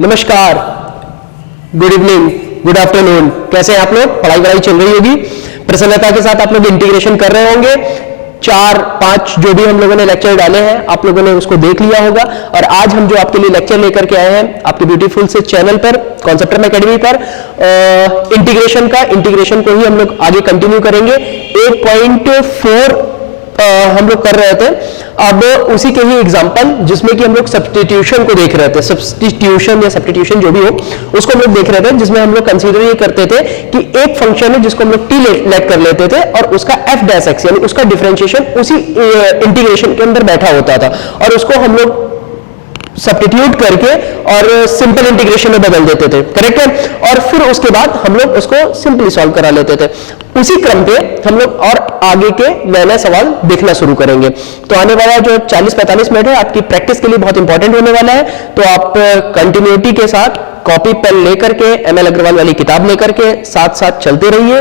नमस्कार, good evening, good afternoon. कैसे हैं आप लोग? पढ़ाई चल रही होगी, प्रसन्नता के साथ आप लोग इंटीग्रेशन कर रहे होंगे। 4-5 जो भी हम लोगों ने लेक्चर डाले हैं आप लोगों ने उसको देख लिया होगा। और आज हम जो आपके लिए लेक्चर लेकर के आए हैं आपके ब्यूटीफुल से चैनल पर, कॉन्सेप्ट एकेडमी पर, इंटीग्रेशन को ही हम लोग आगे कंटिन्यू करेंगे। 8.4 हम लोग कर रहे थे, अब उसी के ही एग्जांपल जिसमें कि हम लोग सब्स्टिट्यूशन को देख रहे थे, सब्स्टिट्यूशन जो भी हो उसको हम लोग देख रहे थे, जिसमें हम लोग कंसीडर ये करते थे कि एक फंक्शन है जिसको हम लोग टी लेट कर लेते थे और उसका एफ डैश एक्स यानी उसका डिफरेंशिएशन उसी इंटीग्रेशन के अंदर बैठा होता था और उसको हम लोग सब्स्टिट्यूट करके और सिंपल इंटीग्रेशन में बदल देते थे, करेक्ट है। और फिर उसके बाद हम लोग उसको सिंपली सॉल्व करा लेते थे। उसी क्रम पे हम लोग और आगे के नए नए सवाल देखना शुरू करेंगे। तो आने वाला जो 40-45 मिनट है आपकी प्रैक्टिस के लिए बहुत इंपॉर्टेंट होने वाला है। तो आप कंटिन्यूटी के साथ कॉपी पेन लेकर के, एमएल अग्रवाल वाली किताब लेकर के साथ साथ चलते रहिए।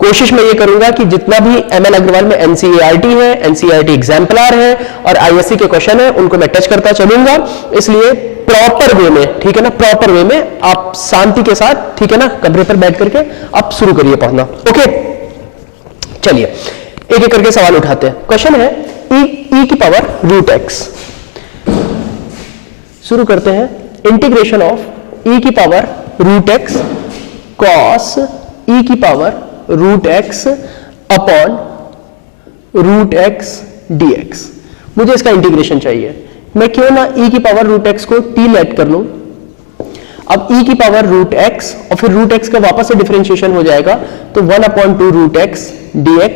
कोशिश मैं ये करूंगा कि जितना भी एमएल अग्रवाल में एनसीईआरटी है, एनसीईआरटी एग्जाम्पलर है और आईएससी के क्वेश्चन है उनको मैं टच करता चलूंगा। इसलिए प्रॉपर वे में, ठीक है ना, प्रॉपर वे में आप शांति के साथ, ठीक है ना, कमरे पर बैठ करके आप शुरू करिए पढ़ना। ओके, चलिए एक एक करके सवाल उठाते हैं। क्वेश्चन है ई की पावर रूट एक्स। शुरू करते हैं। इंटीग्रेशन ऑफ ई की power root x cos e की power root x upon root x dx। मुझे इसका इंटीग्रेशन चाहिए। मैं क्यों ना e की पावर रूट एक्स को t लेट कर लूं। अब e की पावर रूट एक्स और फिर रूट एक्स का वापस से डिफरेंशिएशन हो जाएगा तो 1/2 रूट एक्स dx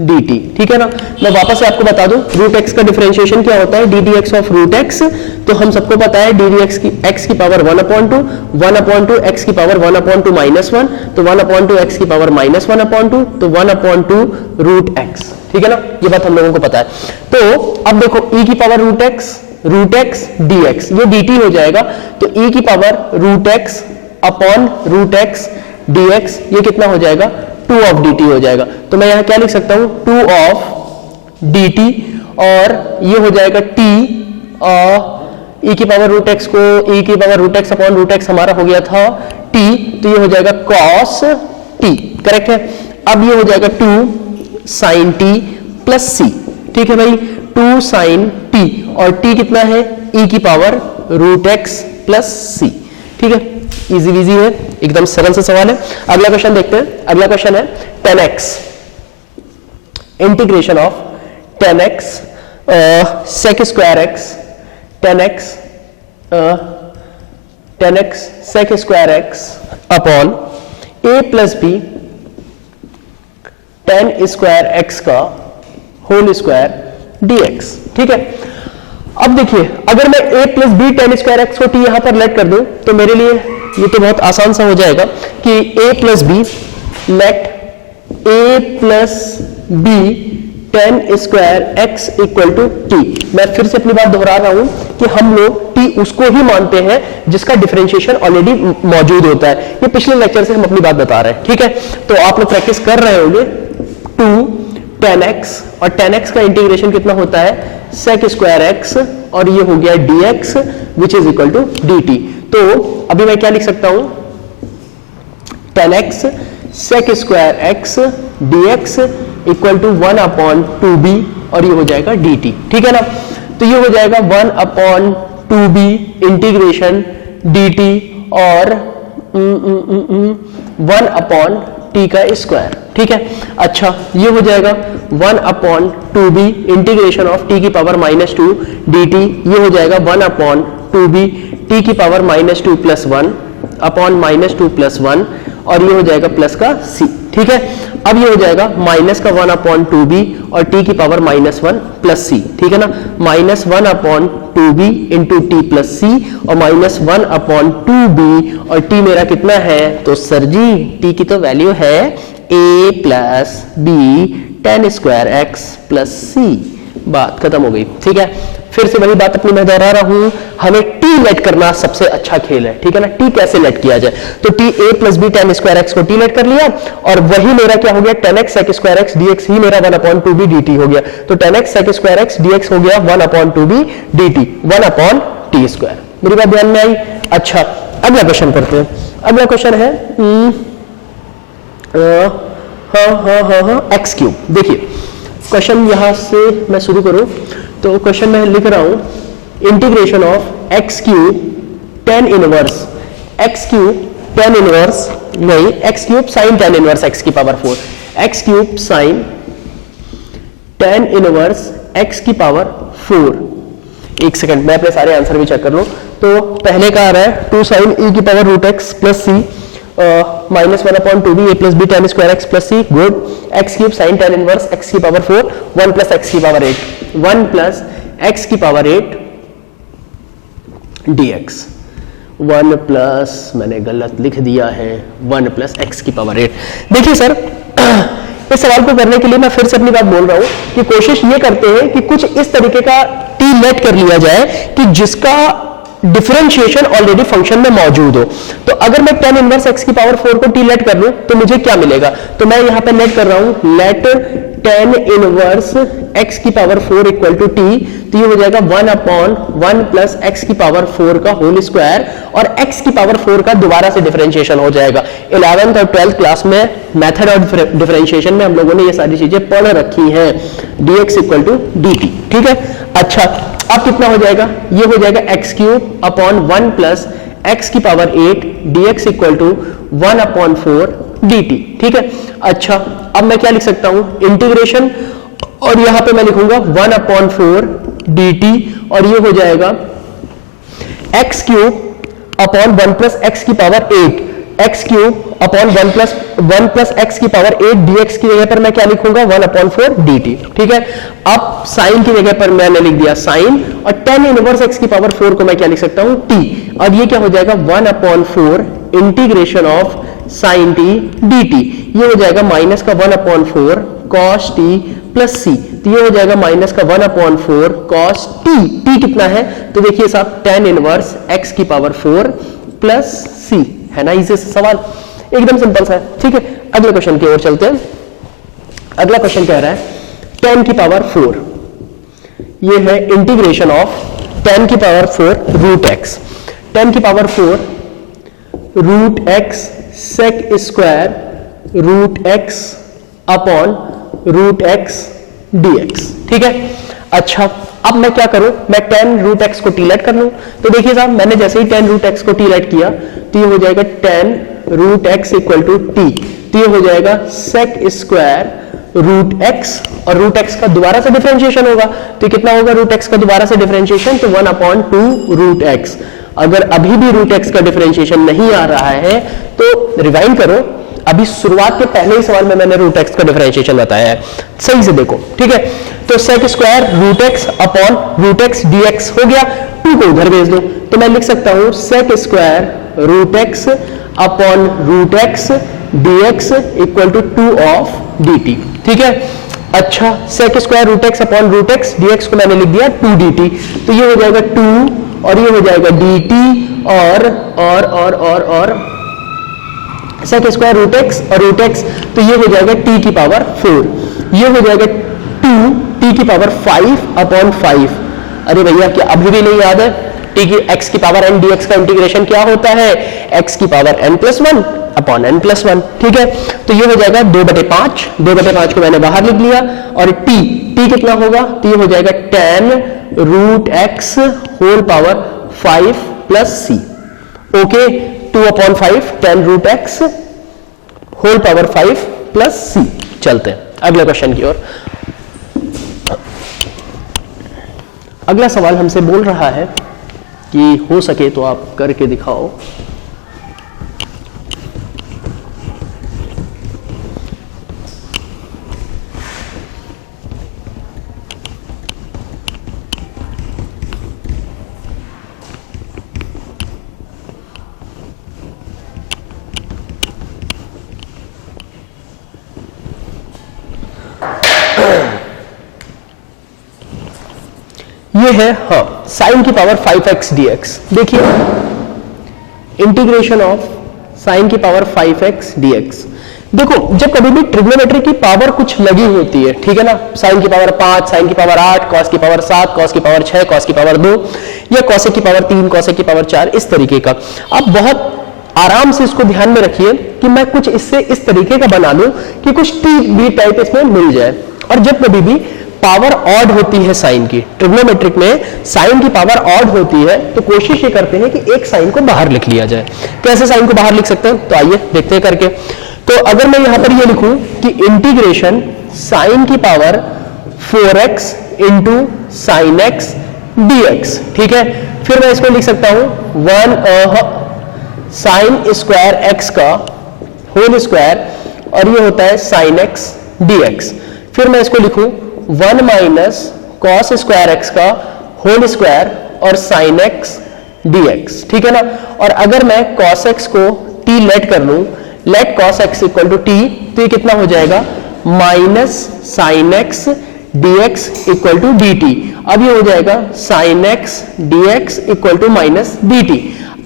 dt, ठीक है ना। मैं वापस से आपको बता दूं रूट एक्स का डिफरेंशिएशन क्या होता है, d d x of root x. तो हम सबको पता है डी डी एक्स की एक्स की पावर 1/2 एक्स की पावर 1/2 -1 तो 1/2 एक्स की पावर -1/2 तो 1/2 रूट एक्स, ठीक है ना। ये बात हम लोगों को पता है। तो अब देखो e की पावर रूट एक्स dx, ये dt हो जाएगा। तो e की power root x upon root x dx ये कितना हो जाएगा, 2 ऑफ dt हो जाएगा। तो मैं यहां क्या लिख सकता हूं, 2 ऑफ dt और ये हो जाएगा t e की पावर रूट एक्स को e की power root x upon root x हमारा हो गया था t, तो ये हो जाएगा cos t, करेक्ट है। अब ये हो जाएगा 2 sin t प्लस c, ठीक है भाई, 2 sin t और t कितना है, e की power root x plus c, ठीक है। इजी इजी है, एकदम सरल सा सवाल है। अगला क्वेश्चन देखते हैं। अगला क्वेश्चन है 10x integration of 10x sec square x 10x sec square x upon a plus b 10 square x का होल स्क्वायर dx, ठीक है। अब देखिए अगर मैं a plus b 10 square x को t यहां पर लेट कर दूं तो मेरे लिए ये तो बहुत आसान सा हो जाएगा कि a plus b let a plus b 10 square x equal to t। मैं फिर से अपनी बात दोहरा रहा हूं कि हम लोग t उसको ही मानते हैं जिसका डिफरेंशिएशन ऑलरेडी मौजूद होता है। ये पिछले लेक्चर से हम अपनी बात बता रहे हैं, ठीक है। तो आप लोग प्रैक्टिस कर रहे होंगे 2 10x और 10x का इंटीग्रेशन कितना होता है, sec स्क्वायर x और ये हो गया dx which is equal to dt। तो अभी मैं क्या लिख सकता हूं, 10x sec square x dx equal to 1/2b और ये हो जाएगा dt, ठीक है ना। तो ये हो जाएगा 1/2b इंटीग्रेशन dt और 1/t का स्क्वायर, ठीक है। अच्छा ये हो जाएगा 1/2b इंटीग्रेशन ऑफ t की पावर -2 dt, ये हो जाएगा 1/2b t की पावर -2 प्लस 1 अपॉन -2 प्लस 1 और ये हो जाएगा प्लस का c, ठीक है। अब ये हो जाएगा माइनस का 1/2b और t की पावर -1 प्लस c, ठीक है ना। -1/2b into t plus c और -1/2b और t मेरा कितना है, तो सर जी t की तो वैल्यू है a plus b 10 square x plus c। बात खत्म हो गई, ठीक है। फिर से वही बात अपनी मैं दोहरा रहा हूं, हमें t लेट करना सबसे अच्छा खेल है, ठीक है ना। t कैसे लेट किया जाए, तो t a plus b 10 square x को t लेट कर लिया और वही मेरा क्या हो गया 10x sec square x dx ही मेरा 1/2b dt हो गया। तो 10x sec square x dx हो गया 1/2b dt 1/t स्क्वायर। मेरी बात ध्यान में आई? अच्छा अगला क्वेश्चन करते हैं। अगला क्वेश्चन है एक्स क्यूब। देखिए क्वेश्चन यहां से मैं शुरू करूं तो क्वेश्चन में लिख रहा हूं integration of x cube tan inverse x cube tan inverse नहीं x cube sine tan inverse x की power 4 x cube sine tan inverse x की पावर 4। एक सेकंड मैं अपने सारे आंसर भी चेक कर लूं। तो पहले का आ रहा है 2 साइन ई की power root x plus c minus 1/2b a plus b tan square x plus c. Good. X cube sine tan inverse x की पावर 4 1 प्लस एक्स की पावर 8 1 प्लस एक्स की पावर 8 dx 1 प्लस मैंने गलत लिख दिया है 1 plus x की power 8। देखिए सर इस सवाल को करने के लिए मैं फिर से अपनी बात बोल रहा हूं कि कोशिश ये करते हैं कि कुछ इस तरीके का टी लेट कर लिया जाए कि जिसका डिफरेंशिएशन ऑलरेडी फंक्शन में मौजूद हो। तो अगर मैं टेन इनवर्स एक्स की पावर 4 को टी लेट कर लूं तो मुझे क्या मिलेगा? तो मैं यहां पे लेट कर रहा हूं लेट टेन इनवर्स एक्स की पावर 4 इक्वल टू टी। तो ये हो जाएगा 1/1 प्लस एक्स की पावर 4 का होल स्क्वायर और एक्स की पावर 4 का दोबारा से डिफरेंशिएशन हो जाएगा। 11th और 12th क्लास में मेथड ऑफ डिफरेंशिएशन में हम लोगों ने ये सारी चीजें पढ़ रखी हैं। dx equal to dt। ठीक है। अच्छा अब कितना हो जाएगा? ये हो जाएगा x cube upon 1 plus x की power 8 dx equal to 1/4 dt। ठीक है। अच्छा अब मैं क्या लिख सकता हूं? इंटीग्रेशन और यहां पे मैं लिखूंगा 1/4 dt और ये हो जाएगा x cube upon 1 plus x की power 8 x cube upon 1 plus x की पावर 8 dx की जगह पर मैं क्या लिखूंगा? 1/4 dt। ठीक है। अब साइन की जगह पर मैंने लिख दिया साइन और टेन इनवर्स एक्स की पावर 4 को मैं क्या लिख सकता हूं? t। और ये क्या हो जाएगा? 1/4 integration of sine T dt। ये हो जाएगा माइनस का 1/4 cos t प्लस सी। तो ये हो जाएगा माइनस का 1/4 cos t। t कितना है? तो देखिए साहब टेन इनवर्स एक्स की पावर 4 प्लस सी है ना। इजी सवाल एकदम सिंपल सा है। ठीक है। अगले क्वेश्चन की ओर चलते हैं। अगला क्वेश्चन कह रहा है 10 की पावर 4 ये है इंटीग्रेशन ऑफ 10 की पावर 4 रूट एक्स 10 की power 4 root x sec square root x upon root x dx। ठीक है। अच्छा अब मैं क्या करूं? मैं 10 रूट एक्स को टी लेट कर लूं। तो देखिए साहब मैंने जैसे ही 10 रूट एक्स को टी लेट किया तो ये हो जाएगा 10 root x equal to t. तो ये हो जाएगा सेक स्क्वायर रूट एक्स और रूट एक्स का दोबारा से डिफरेंशिएशन होगा। तो कितना होगा रूट एक्स का दोबारा से डिफरेंशिएशन? तो 1/2 रूट एक्स। अगर अभी भी रूट एक्स का डिफरेंशिएशन नहीं आ रहा है तो रिवाइंड करो। अभी शुरुआत के पहले ही सवाल में मैंने रूट एक्स का डिफरेंशिएशन बताया है, सही से देखो। ठीक है। तो sec square root x upon root x dx हो गया। 2 को उधर भेज दो तो मैं लिख सकता हूं sec square root x upon root x dx equal to 2 of dt। ठीक है। अच्छा sec square root x upon root x dx को मैंने लिख दिया 2 dt। तो ये हो जाएगा 2 और ये हो जाएगा dt और सेक स्क्वायर रूट एक्स और रूट एक्स। तो ये हो जाएगा t की पावर 4। ये हो जाएगा 2 t की पावर 5/5। अरे भैया क्या अभी भी नहीं याद है? t की x की पावर n dx का इंटीग्रेशन क्या होता है? x की पावर n+1 अपॉन n+1। ठीक है। तो ये हो जाएगा 2/5। 2/5 को मैंने बाहर लिख लिया और t कितना होगा? तो ये हो जाएगा 10 root x whole power 5 plus c. Okay 2/5 10 root x whole power 5 plus c. चलते हैं अगले क्वेश्चन की ओर। अगला सवाल हमसे बोल रहा है कि हो सके तो आप करके दिखाओ। ये है हाँ साइन की पावर 5x dx। देखिए इंटीग्रेशन ऑफ साइन की पावर 5x dx। देखो जब कभी भी ट्रिग्नोमेट्री की पावर कुछ लगी होती है, ठीक है ना, साइन की पावर 5, साइन की पावर 8, कॉस की पावर 7, कॉस की पावर 6, कॉस की पावर 2, या cosec की पावर 3, cosec की पावर 4, इस तरीके का। आप बहुत आराम से इसको ध्यान में रखिए कि मैं कुछ इससे इस तरीके का बना लूं कि कुछ टी बी टाइप इसमें मिल जाए। और जब कभी भी पावर ऑड होती है साइन की, ट्रिग्नोमेट्रिक में साइन की पावर ऑड होती है, तो कोशिश ये करते हैं कि एक साइन को बाहर लिख लिया जाए। कैसे साइन को बाहर लिख सकते हैं, तो आइए देखते हैं करके। तो अगर मैं यहां पर ये लिखूं कि इंटीग्रेशन साइन की power 4x into sine x dx, ठीक है। फिर मैं इसको लिख सकता हूं 1 साइन स्क्वायर एक्स का होल स्क्वायर, और ये होता है साइन एक्स dx। फिर मैं इसको लिखूं 1 माइनस कॉस स्क्वायर एक्स का होल स्क्वायर और साइन एक्स dx, ठीक है ना। और अगर मैं cos x को t लेट कर लूं, let cos x equal to t, तो ये कितना हो जाएगा minus sine x dx equal to dt। अब ये हो जाएगा sine x dx equal to minus dt।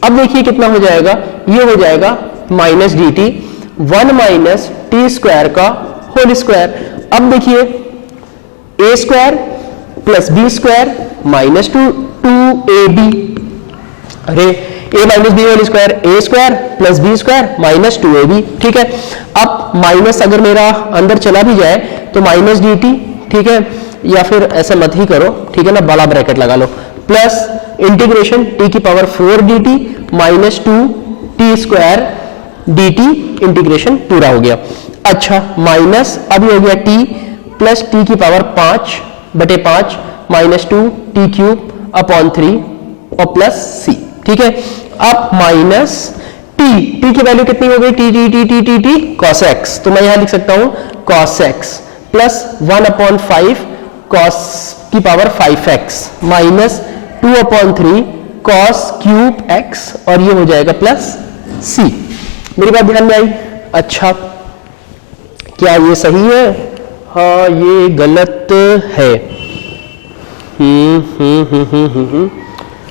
अब देखिए कितना हो जाएगा, ये हो जाएगा minus dt 1 minus t square का होल स्क्वायर। अब देखिए a square plus b square minus 2ab, अरे a minus b whole square, a square plus b square minus 2ab, ठीक है। अब माइनस अगर मेरा अंदर चला भी जाए तो माइनस dt, ठीक है, या फिर ऐसे मत ही करो, ठीक है ना, बड़ा ब्रैकेट लगा लो, प्लस इंटीग्रेशन t की power 4 dt minus 2 T square dt, integration पूरा हो गया। अच्छा माइनस अब ये हो गया t प्लस टी की power 5/5 minus 2 t cube upon 3 और प्लस c, ठीक है। अब माइनस t की वैल्यू कितनी हो गई, t cos x, तो मैं यहां लिख सकता हूं cos x प्लस 1/5 cos की power 5x minus 2/3 cos cube x, और ये हो जाएगा प्लस c। मेरी बात ध्यान में आई? अच्छा क्या ये सही है? हाँ ये गलत है।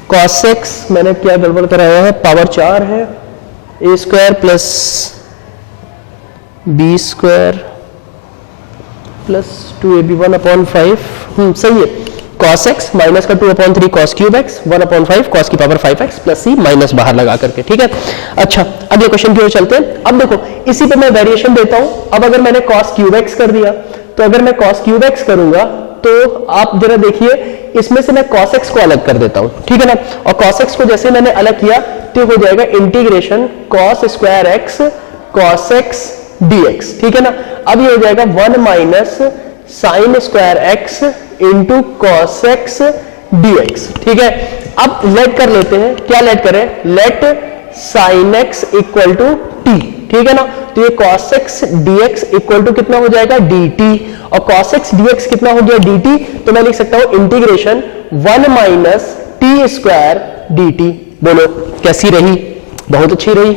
cos x मैंने क्या गड़बड़ कराया है, पावर 4 है, a square plus b square plus 2ab 1/5, सही है। cos x माइनस का 2/3 cos क्यूब x 1/5 cos की power 5x plus c minus बाहर लगा करके, ठीक है। अच्छा अगले क्वेश्चन की ओर चलते हैं। अब देखो इसी पे मैं वेरिएशन देता हूं। अब अगर मैंने cos क्यूब x कर दिया, तो अगर मैं cos क्यूब x करूंगा तो आप जरा देखिए इसमें से मैं cos x को अलग कर देता हूं, ठीक है ना। और cos x को जैसे मैंने अलग किया तो हो जाएगा integration cos square x cos x dx, ठीक है ना। अब ये हो जाएगा 1 minus sine square x into cos x dx, ठीक है। अब लेट कर लेते हैं, क्या लेट करें, let sine x equal to t, ठीक है ना। तो ये cos x dx equal to कितना हो जाएगा dt, और cos x dx कितना हो गया dt, तो मैं लिख सकता हूं integration 1 minus t square dt। बोलो कैसी रही, बहुत अच्छी रही।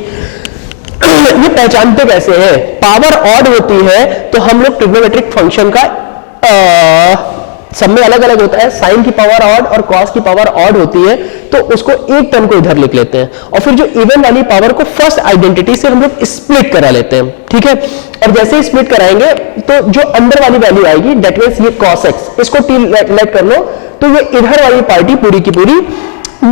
ये पहचानते कैसे हैं, पावर ऑड होती है तो हम लोग ट्रिग्नोमेट्रिक फंक्शन का सब में अलग अलग होता है। साइन की पावर ऑड और कॉस की पावर ऑड होती है तो उसको एक टर्म को इधर लिख लेते हैं, और फिर जो इवन वाली पावर को फर्स्ट आइडेंटिटी से हम लोग स्प्लिट करा लेते हैं, ठीक है। और जैसे ही स्प्लिट कराएंगे तो जो अंदर वाली वैल्यू आएगी दैट मींस ये cos x, इसको t लेट कर लो तो ये इधर वाली पार्टी पूरी की पूरी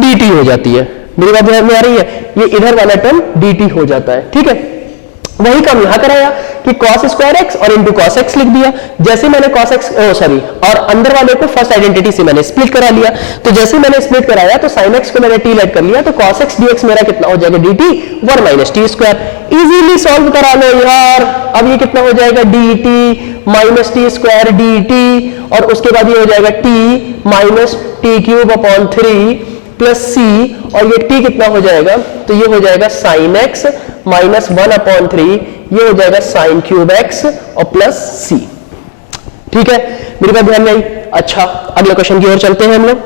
dt हो जाती है। मेरी बात ध्यान में आ रही है, ये इधर वाला टर्म dt हो जाता है, ठीक है। वही काम यहां कराया कि cos स्क्वायर x और इंटू cos x लिख दिया। जैसे मैंने cos x और अंदर वाले को फर्स्ट आइडेंटिटी से मैंने स्प्लिट करा लिया, तो जैसे मैंने स्प्लिट कराया तो sin x को मैंने t लेट कर लिया, तो cos x dx मेरा कितना हो जाएगा dt 1 minus t square. Easily solve करा लो यार। अब ये कितना हो जाएगा dt minus t square dt, और उसके बाद ये हो जाएगा t minus T cube upon 3 plus c, और ये t कितना हो जाएगा, तो ये हो जाएगा साइन x माइनस 1/3, ये हो जाएगा साइन क्यूब x और प्लस c, ठीक है। मेरी बात ध्यान में आई? अच्छा अगले क्वेश्चन की ओर चलते हैं हम लोग।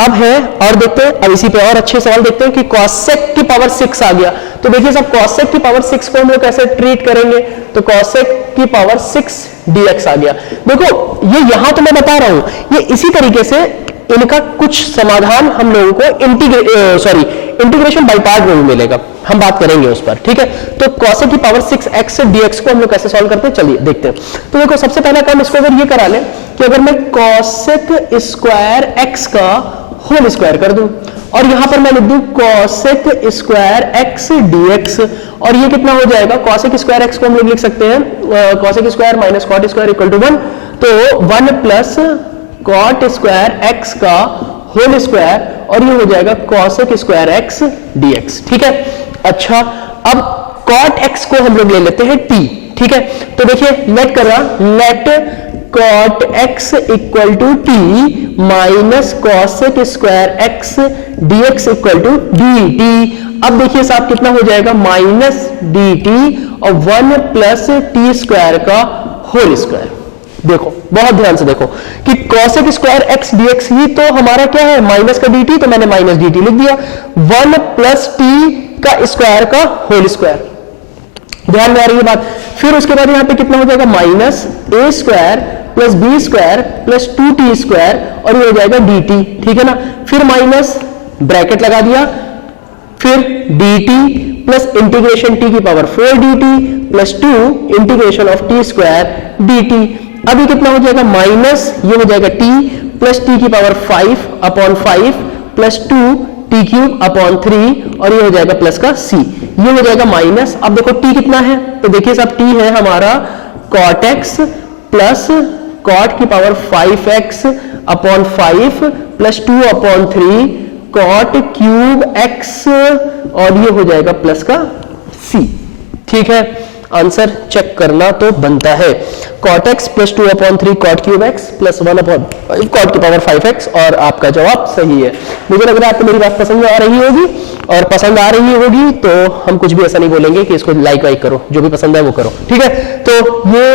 अब है और देखते हैं, अब इसी पे और अच्छे सवाल देखते हैं कि cosec की पावर 6 आ गया। तो देखिए सब cosec की पावर 6 को हम लोग कैसे ट्रीट करेंगे, तो cosec की पावर 6 dx आ गया। देखो ये यहां तो मैं बता रहा हूं, ये इसी तरीके से इनका कुछ समाधान हम लोगों को इंटीग्रेशन बाय पार्ट में भी मिलेगा, हम बात करेंगे उस पर, ठीक है। तो cosec की पावर 6x dx को हम लोग कैसे सॉल्व करते हैं, चलिए देखते हैं। तो देखो सबसे पहला काम इसको अगर ये करा लें कि अगर मैं cosec स्क्वायर x का होल स्क्वायर कर दूं, और यहां पर मैं लिख दूं cosec स्क्वायर x dx, और ये कितना हो जाएगा, cosec स्क्वायर x को हम लोग लिख सकते हैं cosec square minus cot square equal to 1, तो 1 प्लस cot स्क्वायर x का होल स्क्वायर, और ये हो जाएगा cosec स्क्वायर x dx। ठीक है, अच्छा अब cot x को हम लोग ले लेते हैं t। ठीक है, तो देखिए लेट कर रहा, let cot x equal to t minus cosec square x dx equal to dt। अब देखिए साहब कितना हो जाएगा, माइनस dt और 1 प्लस टी स्क्वायर का होल स्क्वायर। देखो बहुत ध्यान से देखो कि cosec स्क्वायर x dx ही तो हमारा क्या है, माइनस का dt, तो मैंने माइनस dt लिख दिया, 1 प्लस टी का स्क्वायर का होल स्क्वायर। ध्यान में आ रही है बात। फिर उसके बाद यहां पे कितना हो जाएगा, minus a square plus b square plus 2t square, और ये हो जाएगा dt। ठीक है ना, फिर माइनस ब्रैकेट लगा दिया, फिर dt प्लस इंटीग्रेशन t की power 4 dt plus 2 integration of t square dt। अभी कितना हो जाएगा, माइनस ये हो जाएगा t प्लस t की power 5 upon 5 plus 2 t cube upon 3, और ये हो जाएगा प्लस का c, ये हो जाएगा माइनस। अब देखो t कितना है, तो देखिए सब t है हमारा cot x प्लस cot की power 5x upon 5 plus 2 upon 3 cot cube x, और ये हो जाएगा प्लस का c। ठीक है, आंसर चेक करना तो बनता है, cot x plus 2 upon 3 cot cube x plus 1 upon cot की पावर 5x, और आपका जवाब सही है। मुझे लग रहा है आपको मेरी बात पसंद आ रही होगी, और पसंद आ रही होगी तो हम कुछ भी ऐसा नहीं बोलेंगे कि इसको लाइक वाइक करो, जो भी पसंद है वो करो। ठीक है, तो ये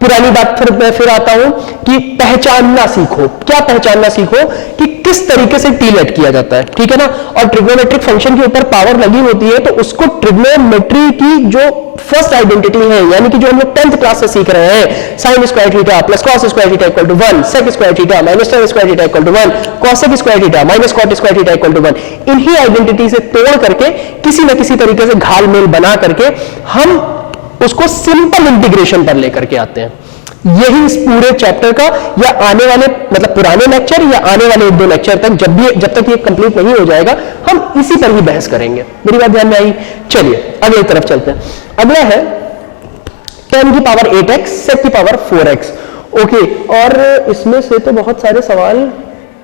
पुरानी बात फिर आता हूं कि पहचानना सीखो। क्या पहचानना सीखो कि किस तरीके से टीलेट किया जाता है। ठीक है ना, और ट्रिग्नोमेट्रिक फंक्शन के ऊपर पावर लगी होती है, तो उसको ट्रिग्नोमेट्री की जो फर्स्ट आइडेंटिटी है, यानी कि जो हम लोग 10th क्लास से सीख रहे हैं, sine square theta plus cos square theta equal to 1, sec square theta minus tan square theta equal to 1, cosec square theta minus cot square theta equal to 1, इन्हीं आइडेंटिटी से तोड़ करके किसी न किसी तरीके से घाल मेल बना करके हम उसको सिंपल इंटीग्रेशन पर लेकर के आते हैं। यही इस पूरे चैप्टर का, या आने वाले मतलब पुराने लेक्चर या आने वाले 1-2 लेक्चर तक, जब तक ये कंप्लीट नहीं हो जाएगा, हम इसी पर ही बहस करेंगे। मेरी बात ध्यान में आई? चलिए अगली तरफ चलते हैं। अगला है 10 की पावर 8x सेक की पावर 4x। ओके, और इसमें से तो बहुत सारे सवाल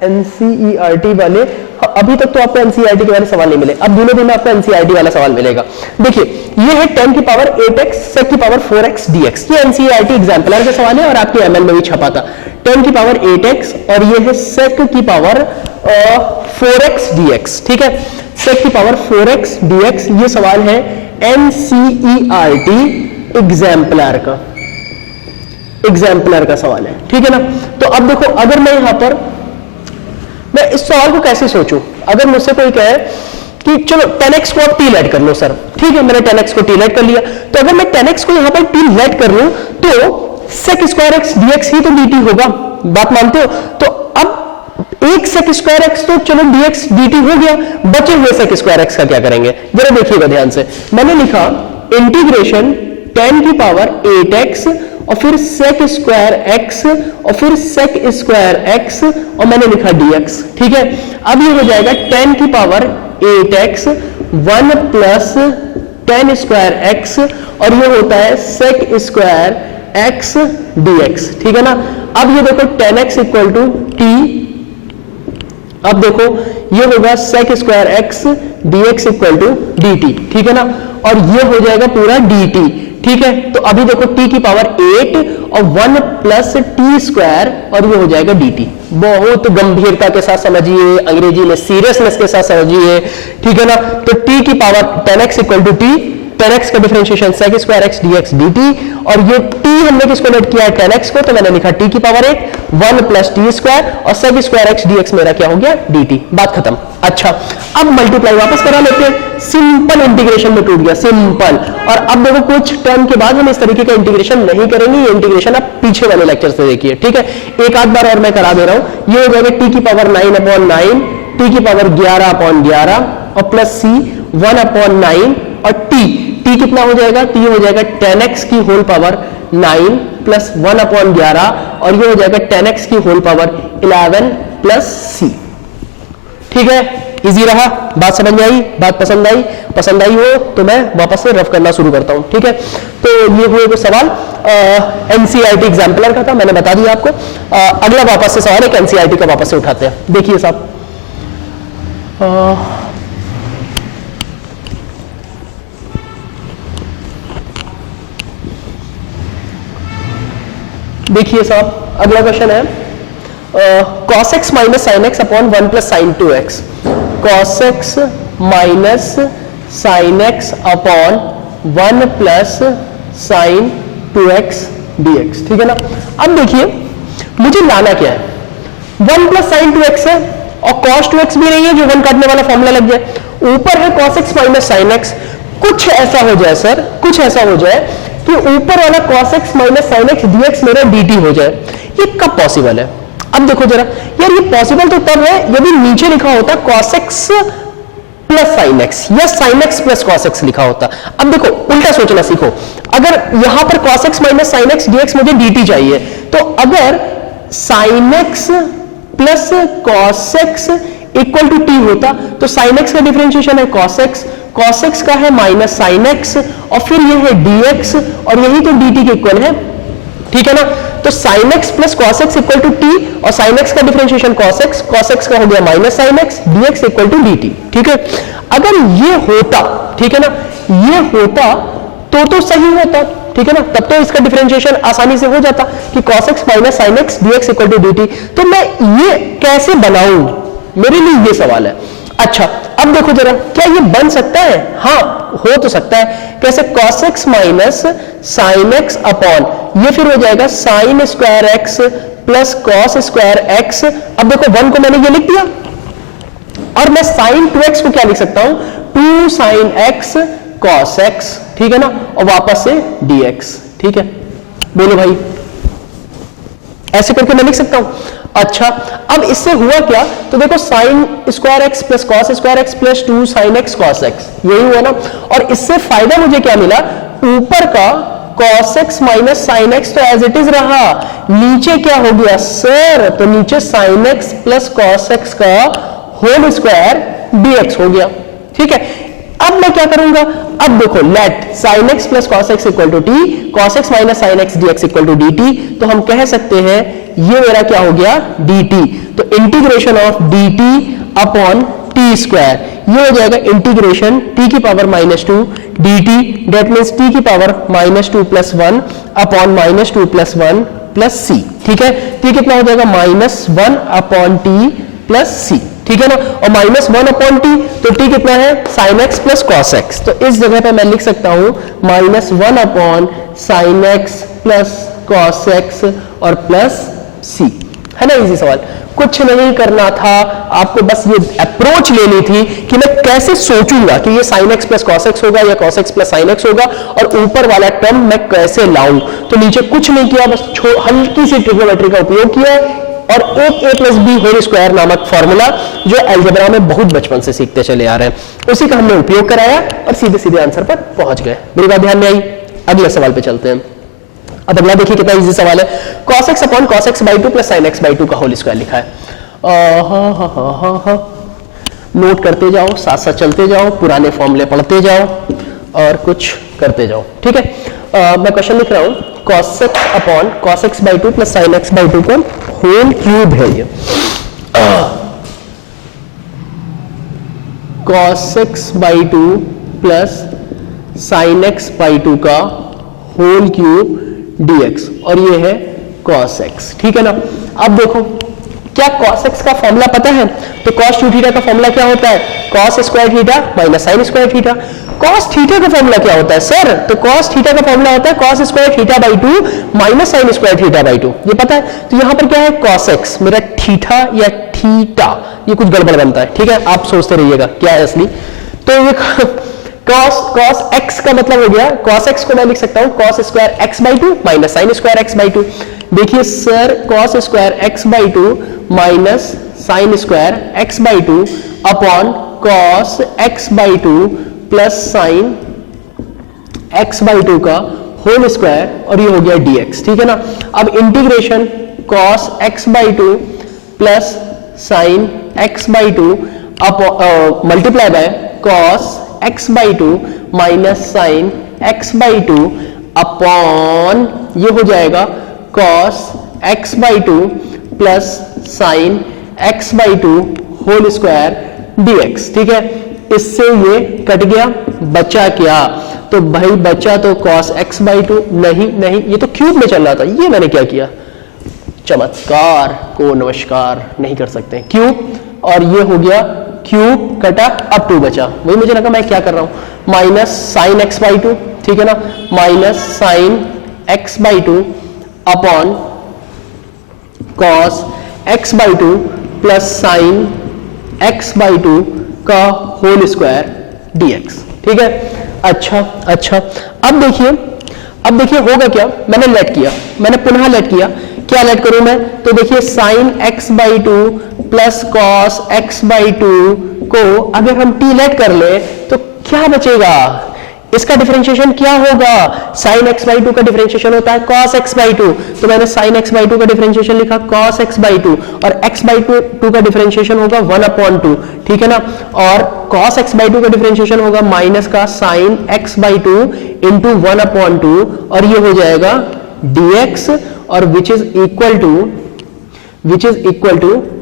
एनसीईआरटी वाले, अभी तक तो आपको एनसीईआरटी के वाले सवाल नहीं मिले, अब धीरे धीरे आपको एनसीईआरटी वाला सवाल मिलेगा। देखिए ये है 10 की पावर 8x सेक की पावर 4x dx, ये एनसीईआरटी एग्जाम्पलर का सवाल है और आपके एमएल में भी छपा था। 10 की पावर 8x और ये है सेक की पावर 4x dx। ठीक है, सेक की पावर 4x dx, ये सवाल है एनसीईआरटी एग्जाम्पलर का सवाल है। ठीक है ना, तो अब देखो, अगर मैं यहां पर मैं इस सवाल को कैसे सोचूं, अगर मुझसे कोई कहे कि चलो 10x को आप टी लेट कर लो सर, ठीक है मैंने 10x को टी लेट कर लिया, तो अगर मैं 10x को यहां पर टी लेट कर लूं तो सेक स्क्वायर एक्स dx ही तो dt होगा, बात मानते हो? तो अब एक सेक स्क्वायर एक्स तो चलो dx dt हो गया, बचे हुए सेक स्क्वायर एक्स का क्या करेंगे, जरा देखिएगा ध्यान से। मैंने लिखा इंटीग्रेशन 10 की पावर 8x और फिर सेक स्क्वायर x और फिर सेक स्क्वायर x और मैंने लिखा dx। ठीक है, अब ये हो जाएगा 10 की power 8x 1 plus 10 square x और ये होता है सेक स्क्वायर x dx। ठीक है ना, अब ये देखो 10x इक्वल टू t, अब देखो ये होगा sec square x dx equal to dt। ठीक है ना, और ये हो जाएगा पूरा dt। ठीक है, तो अभी देखो t की पावर 8 और 1 प्लस टी स्क्वायर और ये हो जाएगा dt। बहुत गंभीरता के साथ समझिए, अंग्रेजी में सीरियसनेस के साथ समझिए। ठीक है ना, तो t की power 10x equal to t, 10x का differentiation sec square x dx dt, और ये t हमने किसको लेट किया है 10x को, तो मैंने लिखा t की पावर 8 1 प्लस टी स्क्वायर और सेक स्क्वायर x dx मेरा क्या हो गया dt। बात खत्म। अच्छा, अब मल्टीप्लाई वापस करा लेते हैं, सिंपल इंटीग्रेशन में टूट गया, सिंपल। और अब देखो कुछ टर्म के बाद हम इस तरीके का इंटीग्रेशन नहीं करेंगे, ये इंटीग्रेशन आप पीछे वाले लेक्चर से देखिए। ठीक है, एक आध बार और मैं करा दे रहा हूं, ये हो जाएगा t की पावर 9 अपॉन 9, t की पावर 11 अपॉन 11 और प्लस c 1 अपॉन 9 और t कितना हो जाएगा, t हो जाएगा 10x की होल पावर 9 प्लस 1/11 और ये हो जाएगा 10x की होल पावर 11 प्लस c। ठीक है, इजी रहा, बात समझ में आई, बात पसंद आई? पसंद आई हो तो मैं वापस से रफ करना शुरू करता हूं। ठीक है, तो ये हुए जो सवाल एनसीईआरटी एग्जाम्पलर का था, मैंने बता दिया आपको। अगला वापस से सवाल एक एनसीईआरटी का वापस से उठाते हैं। देखिए साहब, देखिए साहब, अगला क्वेश्चन है cos x minus sine x upon 1 plus sign 2x। cos x minus sine x upon 1 plus sign 2x dx। ठीक है ना। अब देखिए मुझे लाना क्या है, 1 प्लस साइन 2x है और cos 2x भी नहीं है जो 1 काटने वाला फॉर्मूला लग जाए। ऊपर है cos x minus sine x. कुछ ऐसा हो जाए सर, कुछ ऐसा हो जाए कि ऊपर वाला cos x minus sine x dx मेरा dt हो जाए। ये कब पॉसिबल है? अब देखो जरा यार, ये पॉसिबल तो तब है यदि नीचे लिखा होता cos x plus sine x या sine x plus cos x लिखा होता। अब देखो उल्टा सोचना सीखो, अगर यहां पर cos x minus sine x dx मुझे dt चाहिए, तो अगर sine x plus cos x equal to t होता तो साइन एक्स का डिफरेंशिएशन है cos x का है माइनस साइन एक्स और फिर ये है dx और यही तो dt के इक्वल है। ठीक है ना। तो sin x plus cos x equal to t और sin x का डिफरेंशिएशन cos x का हो गया minus sin x, dx equal to dt। ठीक है, अगर ये होता, ठीक है ना, ये होता तो सही होता। ठीक है ना, तब तो इसका डिफरेंशिएशन आसानी से हो जाता कि cos x minus sin x dx equal to dt। तो मैं ये कैसे बनाऊं, मेरे लिए ये सवाल है। अच्छा, अब देखो जरा, क्या ये बन सकता है? हाँ, हो तो सकता है। कैसे? cos x minus sine x upon ये फिर हो जाएगा sign square x plus cos square x. अब देखो 1 को मैंने ये लिख दिया और मैं साइन 2x को क्या लिख सकता हूं, 2 साइन x cos x। ठीक है ना, और वापस से dx। ठीक है, बोलो भाई, ऐसे करके मैं लिख सकता हूं। अच्छा, अब इससे हुआ क्या, तो देखो sign square x plus cos square x plus 2 sine x cos x, यही हुआ ना। और इससे फायदा मुझे क्या मिला, ऊपर का cos x minus sine x तो एज इट इज रहा, नीचे क्या हो गया सर, तो नीचे sign x plus cos x का होल स्क्वायर dx हो गया। ठीक है, अब मैं क्या करूंगा, अब देखो let sine x plus cos x equal to t, cos x minus sine x dx equal to dt। तो हम कह सकते हैं ये मेरा क्या हो गया, dt। तो integration of dt upon T square, ये हो जाएगा इंटीग्रेशन t की power -2 dt, that means t की power -2 plus 1 upon -2 plus 1 plus c। ठीक है, t कितना हो जाएगा, -1 अपॉन t प्लस c। ठीक है ना, और -1 अपॉन टी, तो टी कितना है, sign x plus cos x. तो इस जगह पे मैं लिख सकता हूं -1 upon sine x plus cos x और प्लस सी। है ना, इजी सवाल, कुछ नहीं करना था आपको, बस ये अप्रोच लेनी थी कि मैं कैसे सोचूंगा कि ये sign x plus cos x होगा या cos x plus sine x होगा और ऊपर वाला टर्म मैं कैसे लाऊं। तो नीचे कुछ नहीं किया, बस हल्की सी ट्रिग्नोमेट्री का उपयोग किया और एक a plus b whole square नामक फॉर्मूला जो अलजेब्रा में बहुत बचपन से सीखते चले आ रहे हैं, उसी का हमने उपयोग कराया और सीधे सीधे आंसर पर पहुंच गए। मेरी बात ध्यान में आई? अगले सवाल पे चलते हैं। अब अगला देखिए कितना इजी सवाल है। cos x upon cos x by 2 plus sin x by 2 का होल स्क्वायर लिखा है। नोट करते जाओ, साथ साथ चलते जाओ, पुराने फॉर्मूले पढ़ते जाओ और कुछ करते जाओ। ठीक है, मैं क्वेश्चन लिख रहा हूं, cos x upon cos x by 2 plus sin x by 2 का होल क्यूब है ये। cos x by 2 plus sin x by 2 का होल क्यूब dx और ये है cos x। ठीक है ना, अब देखो क्या cos x का फॉर्मूला पता है, तो cos 2 थीटा का फॉर्मूला क्या होता है, cos square theta minus sin square theta. cos theta का फॉर्मूला क्या होता है सर, तो cos थीटा का फॉर्मूला होता है cos square theta by 2 minus sin square theta by 2, ये पता है। तो यहां पर क्या है, cos x मेरा थीटा या थीटा, ये कुछ गड़बड़ बनता है। ठीक है, आप सोचते रहिएगा क्या है असली। तो ये cos x का मतलब हो गया, cos x को मैं लिख सकता हूं cos square x by 2 minus sin square x by 2। देखिए sir, cos square x by 2 minus sin square x by 2 upon cos x by 2 plus sin x by 2 का होल स्क्वायर और ये हो गया dx, ठीक है ना। अब integration cos x by two plus sine x by two multiply by cos x by two minus sine x by two upon ये हो जाएगा cos x by two plus sine x by two whole square dx, ठीक है। इससे ये cut गया, बचा क्या? तो भाई बचा तो cos x बाई टू, नहीं ये तो क्यूब में चल रहा था, ये मैंने क्या किया, चमत्कार को नमस्कार नहीं कर सकते, क्यूब, और ये हो गया क्यूब कटा, अब 2 बचा। वही मुझे लगा मैं क्या कर रहा हूं, minus sine x by two, ठीक है ना, minus sine x by two upon cos x by two plus sine x by two का होल स्क्वायर dx, ठीक है। अच्छा, अब देखिए होगा क्या, मैंने लेट किया, मैंने पुनः लेट किया, क्या लेट करूं मैं, तो देखिए sine x by two plus cos x by two को अगर हम t लेट कर ले तो क्या बचेगा, इसका डिफरेंशिएशन क्या होगा, साइन x बाई टू का डिफरेंशिएशन होता है cos x बाई टू, तो मैंने साइन x बाई टू का डिफरेंशिएशन लिखा cos x बाई टू, और x बाई टू का डिफरेंशिएशन होगा 1/2, ठीक है ना, और cos x बाई टू का डिफरेंशिएशन होगा माइनस का sine x by two into 1/2, और ये हो जाएगा dx, और which is equal to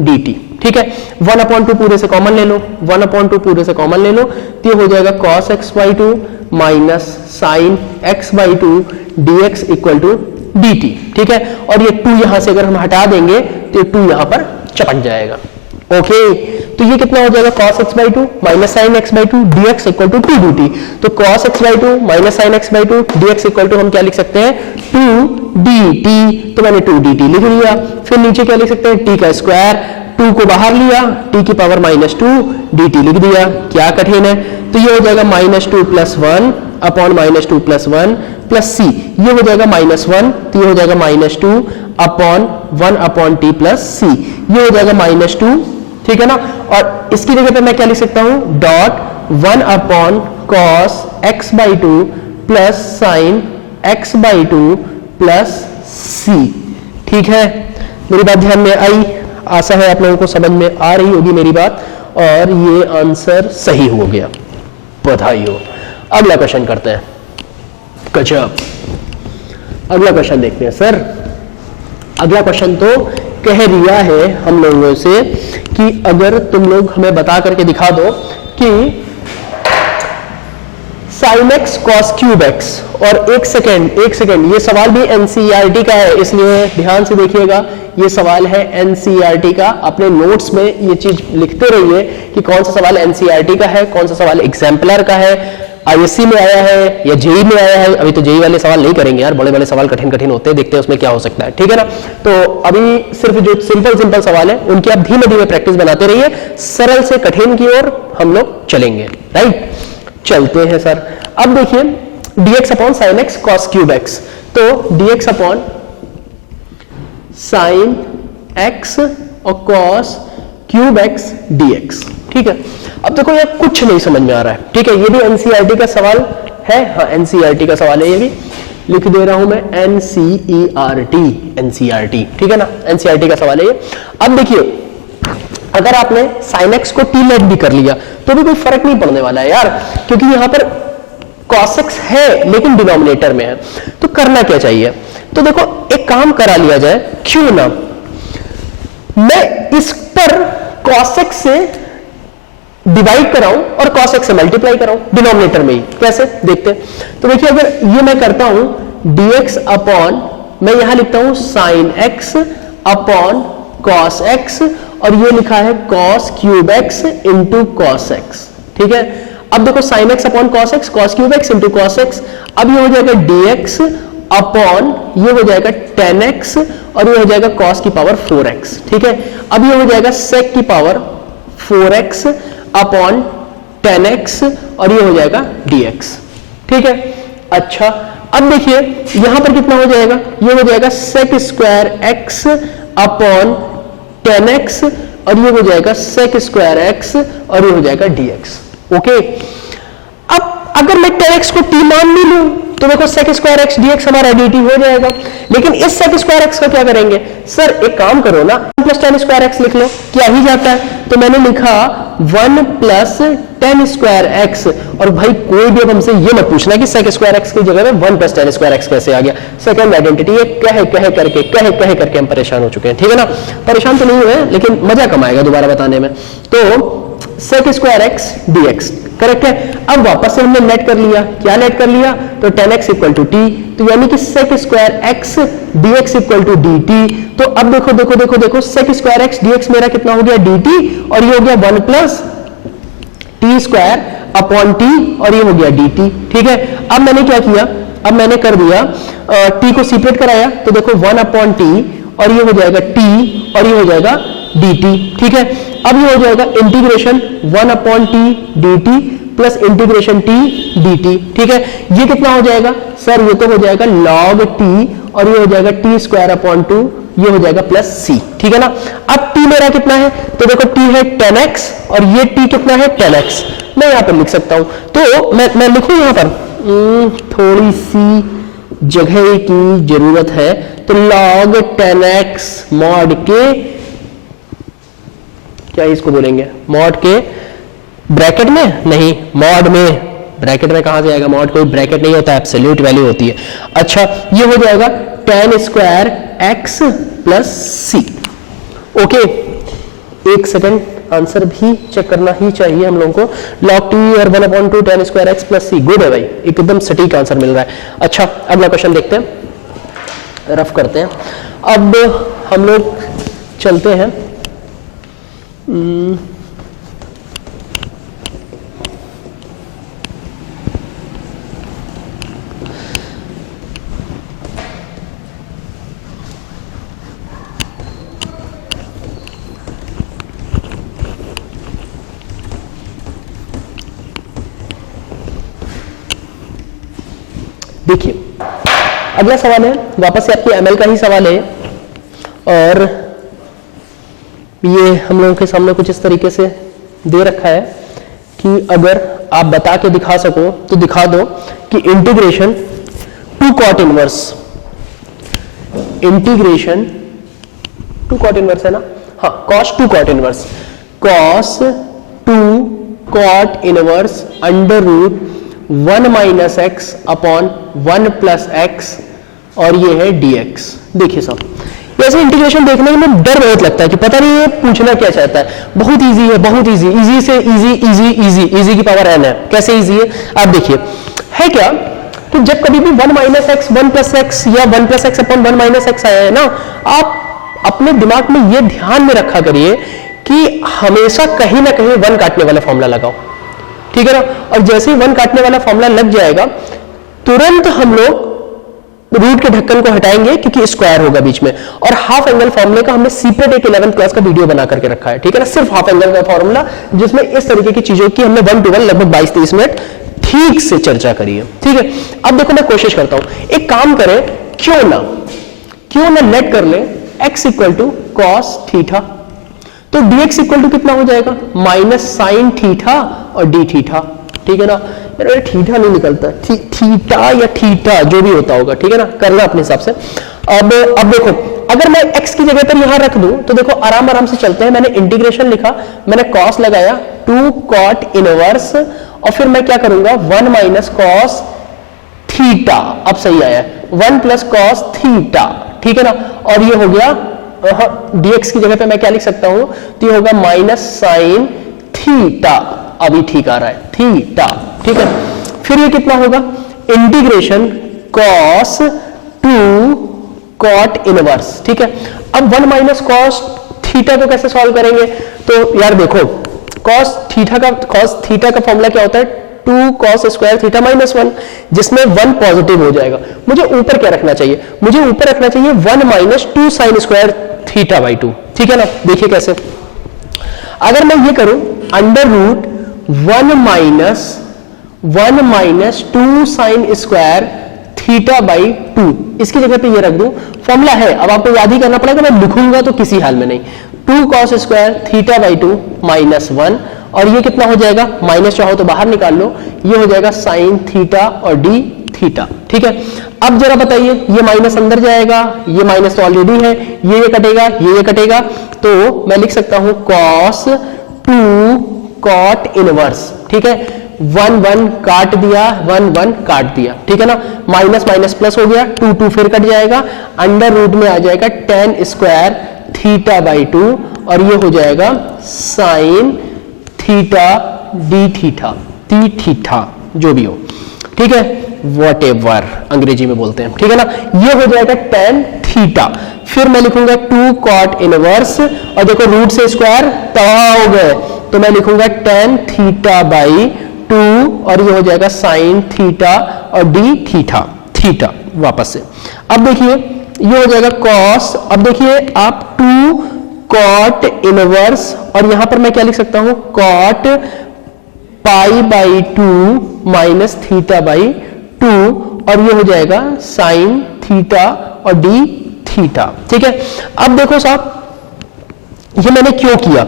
dt, ठीक है। 1/2 पूरे से कॉमन ले लो, 1/2 पूरे से कॉमन ले लो, तो ये हो जाएगा cos x by two minus sine x by two dx equal to dt, ठीक है। और ये 2 यहां से अगर हम हटा देंगे तो ये 2 यहां पर चपक जाएगा, ओके। तो ये कितना हो जाएगा, cos x by two minus sine x by two dx equal to 2 dt, तो cos x by two minus sine x by two dx equal to हम क्या लिख सकते हैं, 2 dt, तो मैंने 2 dt लिख लिया। फिर नीचे क्या लिख सकते हैं, t का स्क्वायर, 2 को बाहर लिया, t की पावर -2 dt लिख दिया, क्या कठिन है। तो ये हो जाएगा -2 plus 1 upon -2 plus 1 plus c, ये हो जाएगा -1, तो ये हो जाएगा -2 upon 1 upon t plus c, ये हो जाएगा -2, ठीक है ना। और इसकी जगह पे मैं क्या लिख सकता हूं, dot 1 upon cos x by two plus sine x by two plus c, ठीक है। मेरी बात ध्यान में आई, आशा है आप लोगों को समझ में आ रही होगी मेरी बात, और ये आंसर सही हो गया, बधाई हो। अगला क्वेश्चन करते हैं, गजब। अगला क्वेश्चन देखते हैं सर। अगला क्वेश्चन तो कह दिया है हम लोगों से कि अगर तुम लोग हमें बता करके दिखा दो कि sine x cos cube x, और एक सेकेंड, ये सवाल भी एनसीईआरटी का है, इसलिए ध्यान से देखिएगा, ये सवाल है एनसीईआरटी का। अपने नोट्स में ये चीज लिखते रहिए कि कौन सा सवाल एनसीईआरटी का है, कौन सा सवाल एग्जाम्पलर का है, आईएससी में आया है या जेई में आया है। अभी तो जेई वाले सवाल नहीं करेंगे यार, बड़े बड़े सवाल कठिन होते हैं, देखते हैं उसमें क्या हो सकता है, ठीक है ना। तो अभी सिर्फ जो सिंपल सवाल है उनकी आप धीमे प्रैक्टिस बनाते रहिए, सरल से कठिन की ओर हम लोग चलेंगे, राइट। चलते हैं सर। अब देखिए dx upon sine x cos cube x, तो dx अपॉन साइन एक्स और कॉस क्यूब एक्स dx, ठीक है। अब देखो यार कुछ नहीं समझ में आ रहा है, ठीक है, ये भी एनसीईआरटी का सवाल है, हाँ एनसीईआरटी का सवाल है, ये भी लिख दे रहा हूं मैं, एनसीईआरटी, ठीक है ना, एनसीईआरटी का सवाल है ये। अब देखिए अगर आपने साइन एक्स को टी लेट भी कर लिया तो भी कोई फर्क नहीं पड़ने वाला है यार, क्योंकि यहां पर cos x है लेकिन डिनोमिनेटर में है। तो करना क्या चाहिए, तो देखो एक काम करा लिया जाए, क्यों ना मैं इस पर cos x से डिवाइड कराऊं और cos x से मल्टीप्लाई कराऊं डिनोमिनेटर में ही, कैसे देखते हैं। तो देखिए अगर ये मैं करता हूं dx अपॉन, मैं यहां लिखता हूं sine x upon cos x, और ये लिखा है cos cube x into cos x, ठीक है। अब देखो sin x upon cos x, cos cube x into cos x, अब ये हो जाएगा dx अपॉन, ये हो जाएगा tan x, और ये हो जाएगा cos की पावर 4x, ठीक है। अब ये हो जाएगा sec की power 4x upon tan x, और ये हो जाएगा dx, ठीक है। अच्छा अब देखिए यहां पर कितना हो जाएगा, ये हो जाएगा sec square x upon tan x, और ये हो जाएगा sec स्क्वायर x, और ये हो जाएगा dx, ओके। अब अगर मैं tan x को t मान भी लूं तो देखो sec स्क्वायर x dx हमारा dt हो जाएगा, लेकिन इस sec स्क्वायर x का क्या करेंगे सर, एक काम करो ना, 1 प्लस tan स्क्वायर x लिख लो, क्या ही जाता है। तो मैंने लिखा 1 प्लस tan स्क्वायर x, और भाई कोई भी अब हमसे ये मत पूछना कि sec स्क्वायर x की जगह में 1 प्लस tan स्क्वायर x कैसे आ गया। सेकंड आइडेंटिटी, ये कहे करके हम परेशान हो चुके हैं, ठीक है ना। परेशान तो नहीं हुए, लेकिन मजा कम आएगा दोबारा बताने में। तो sec square x dx correct है। अब वापस से हमने नेट कर लिया, क्या नेट कर लिया, तो tan x equal to t, तो यानी कि sec square x dx equal to dt। तो अब देखो sec स्क्वायर x dx मेरा कितना हो गया dt, और ये हो गया 1 plus T square upon T, और ये हो गया dt, ठीक है। अब मैंने क्या किया, अब मैंने कर दिया t को सेपरेट कराया, तो देखो 1 अपॉन टी, और ये हो जाएगा t, और ये हो जाएगा dt, ठीक है। अब ये हो जाएगा integration 1 upon T dt plus integration t dt, ठीक है। ये कितना हो जाएगा सर, ये तो हो जाएगा log t, और ये हो जाएगा t स्क्वायर अपॉन 2, ये हो जाएगा प्लस c, ठीक है ना। अब t मेरा कितना है, तो देखो t है tan x, और ये t कितना है tan x, मैं यहां पर लिख सकता हूं। तो मैं लिखूं यहां पर, थोड़ी सी जगह की जरूरत है, तो log tan x मॉड के, क्या इसको बोलेंगे, मॉड के ब्रैकेट में, नहीं मॉड में, ब्रैकेट में कहां से आएगा, मॉड कोई ब्रैकेट नहीं होता, एब्सोल्यूट वैल्यू होती है। अच्छा, ये हो जाएगा tan square x plus c. Okay, एक सेकंड, आंसर भी चेक करना ही चाहिए हम लोगों को। log t और 1/2 tan square x plus c, good है भाई, एकदम सटीक आंसर मिल रहा है। अच्छा, अगला क्वेश्चन देखते हैं, रफ करते हैं। अब हम लोग चलते हैं देखिए, अगला सवाल है वापस से आपकी एमएल का ही सवाल है, और ये हम लोगों के सामने कुछ इस तरीके से दे रखा है कि अगर आप बता के दिखा सको तो दिखा दो कि integration 2 cot inverse, integration 2 cot inverse है ना, हाँ cos 2 cot inverse, cos 2 cot inverse under root 1 minus x upon 1 plus x, और ये है dx। देखिए साहब, ऐसे इंटीग्रेशन देखने में डर बहुत लगता है कि पता नहीं ये पूछना क्या चाहता है। बहुत इजी है, बहुत इजी, इजी से इजी, इजी इजी इजी की पावर n है। कैसे इजी है आप देखिए, है क्या कि जब कभी भी 1 माइनस एक्स 1 प्लस एक्स या 1 plus x upon 1 minus x आया है ना, आप अपने दिमाग में ये ध्यान में रखा करिए कि हमेशा कहीं ना कहीं 1 काटने वाला फॉर्मूला लगाओ, ठीक है ना। और जैसे ही 1 काटने वाला फॉर्मूला लग जाएगा, तुरंत हम लोग रूट के ढक्कन को हटाएंगे क्योंकि स्क्वायर होगा बीच में। और हाफ एंगल फॉर्मूले का हमने सेपरेट एक 11th क्लास का वीडियो बना करके रखा है, ठीक है ना, सिर्फ हाफ एंगल का फॉर्मूला, जिसमें इस तरीके की चीजों की हमने 1 to 1 लगभग 22-23 मिनट ठीक से चर्चा करी है, ठीक है। अब देखो मैं कोशिश करता हूं, एक काम करें, क्यों ना लेट कर ले x equal to cos theta, तो dx इक्वल टू कितना हो जाएगा, माइनस साइन थीटा और डी थीटा, ठीक है ना। यार थीटा नहीं निकलता, थीटा या थीटा जो भी होता होगा, ठीक है ना, करना अपने हिसाब से। अब देखो, अगर मैं x की जगह पर यहां रख दूं तो देखो आराम से चलते हैं। मैंने इंटीग्रेशन लिखा, मैंने cos लगाया 2 cot इनवर्स, और फिर मैं क्या करूंगा 1 माइनस कॉस थीटा, अब सही आया 1 प्लस कॉस थीटा, ठीक है ना। और ये हो गया dx की जगह पे मैं क्या लिख सकता हूं, तो ये होगा माइनस साइन थीटा, अभी ठीक आ रहा है, थीटा, ठीक है। फिर ये कितना होगा, इंटीग्रेशन cos 2 cot इनवर्स, ठीक है। अब 1 माइनस कॉस थीटा को कैसे सॉल्व करेंगे, तो यार देखो cos थीटा का फॉर्मूला क्या होता है, 2 cos स्क्वायर थीटा माइनस 1, जिसमें 1 पॉजिटिव हो जाएगा। मुझे ऊपर क्या रखना चाहिए, मुझे ऊपर रखना चाहिए 1 minus 2 sine square theta by 2, ठीक है ना। देखिए कैसे, अगर मैं ये करूं under root 1 minus 2 sine square theta by 2, इसकी जगह पे ये रख दूं, फॉर्मूला है, अब आपको याद ही करना पड़ेगा, मैं लिखूंगा तो किसी हाल में नहीं, 2 cos square theta by 2 minus 1, और ये कितना हो जाएगा, माइनस चाहो तो बाहर निकाल लो, ये हो जाएगा साइन थीटा और डी थीटा। ठीक है, अब जरा बताइए, ये माइनस अंदर जाएगा, ये माइनस तो ऑलरेडी है, ये कटेगा, ये कटेगा, तो मैं लिख सकता हूं cos 2 cot इनवर्स। ठीक है, 1 1 काट दिया, 1 1 काट दिया, ठीक है ना, माइनस माइनस प्लस हो गया, 2 2 फिर कट जाएगा, अंडर रूट में आ जाएगा tan स्क्वायर थीटा बाई 2 और ये हो जाएगा sine theta D theta, T theta जो भी हो। ठीक है, वॉट एवर अंग्रेजी में बोलते हैं, ठीक है ना, ये हो जाएगा tan थीटा। फिर मैं लिखूंगा 2 cot इनवर्स और देखो रूट से स्क्वायर तबाह हो गए, तो मैं लिखूंगा tan थीटा बाई 2 और ये हो जाएगा साइन थीटा और डी थीटा, थीटा वापस से। अब देखिए ये हो जाएगा cos, अब देखिए आप 2 cot इनवर्स और यहां पर मैं क्या लिख सकता हूं, cot pi by 2 minus theta by 2 और ये हो जाएगा साइन थीटा और डी थीटा। ठीक है, अब देखो साहब ये मैंने क्यों किया,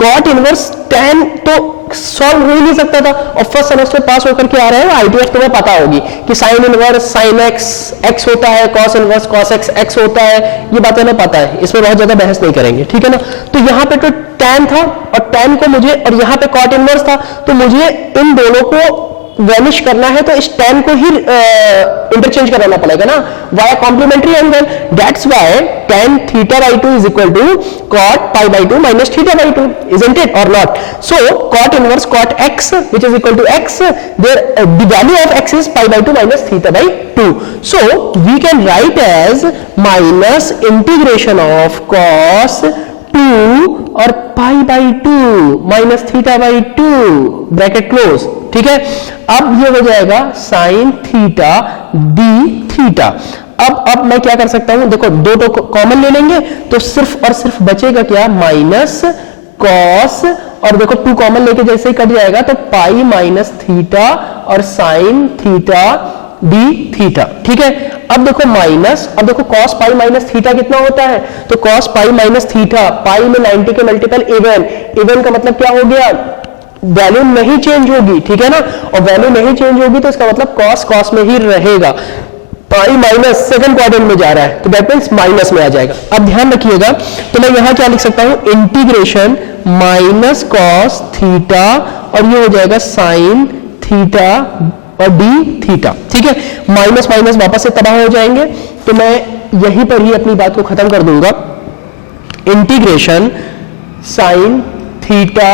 cot इनवर्स tan तो सॉल्व हो ही नहीं सकता था और फर्स्ट सेमेस्टर पास होकर के आ रहे हैं, आईटीएफ तुम्हें पता होगी कि sine inverse sine x x होता है, cos inverse cos x x होता है, ये बातें हमें पता है, इसमें बहुत ज्यादा बहस नहीं करेंगे। ठीक है ना, तो यहाँ पे तो tan था और tan को मुझे, और यहाँ पे cot इनवर्स था, तो मुझे इन दोनों को वैनिश करना है तो इस tan को ही इंटरचेंज कराना पड़ेगा ना, via complementary angle, that's why tan theta by 2 is equal to cot pi by 2 minus theta by 2, isn't it or not? So cot inverse cot x which is equal to x, there the value of x is pi by 2 minus theta by 2. So we can write as minus integration of cos 2 और पाई by 2 minus theta by 2 bracket close. ठीक है, अब ये हो जाएगा sine theta D theta. अब मैं क्या कर सकता हूं, देखो दो तो कॉमन ले लेंगे तो सिर्फ और सिर्फ बचेगा क्या, माइनस कॉस, और देखो 2 कॉमन लेके जैसे ही कट जाएगा तो पाई माइनस थीटा और साइन थीटा डी थीटा। ठीक है, अब देखो माइनस, अब देखो cos पाई माइनस थीटा कितना होता है, तो cos पाई माइनस थीटा, पाई में 90 के मल्टीपल इवन, इवन का मतलब क्या हो गया, वैल्यू नहीं चेंज होगी। ठीक है ना, और वैल्यू नहीं चेंज होगी तो इसका मतलब cos cos में ही रहेगा, पाई माइनस सेकंड क्वाड्रेंट में जा रहा है तो दैट मींस माइनस में आ जाएगा। अब ध्यान रखिएगा, तो मैं यहां क्या लिख सकता हूं, इंटीग्रेशन माइनस cos थीटा और ये हो जाएगा साइन थीटा और डी थीटा। ठीक है, माइनस माइनस वापस से तबाह हो जाएंगे, तो मैं यहीं पर ही अपनी बात को खत्म कर दूंगा। Integration sine theta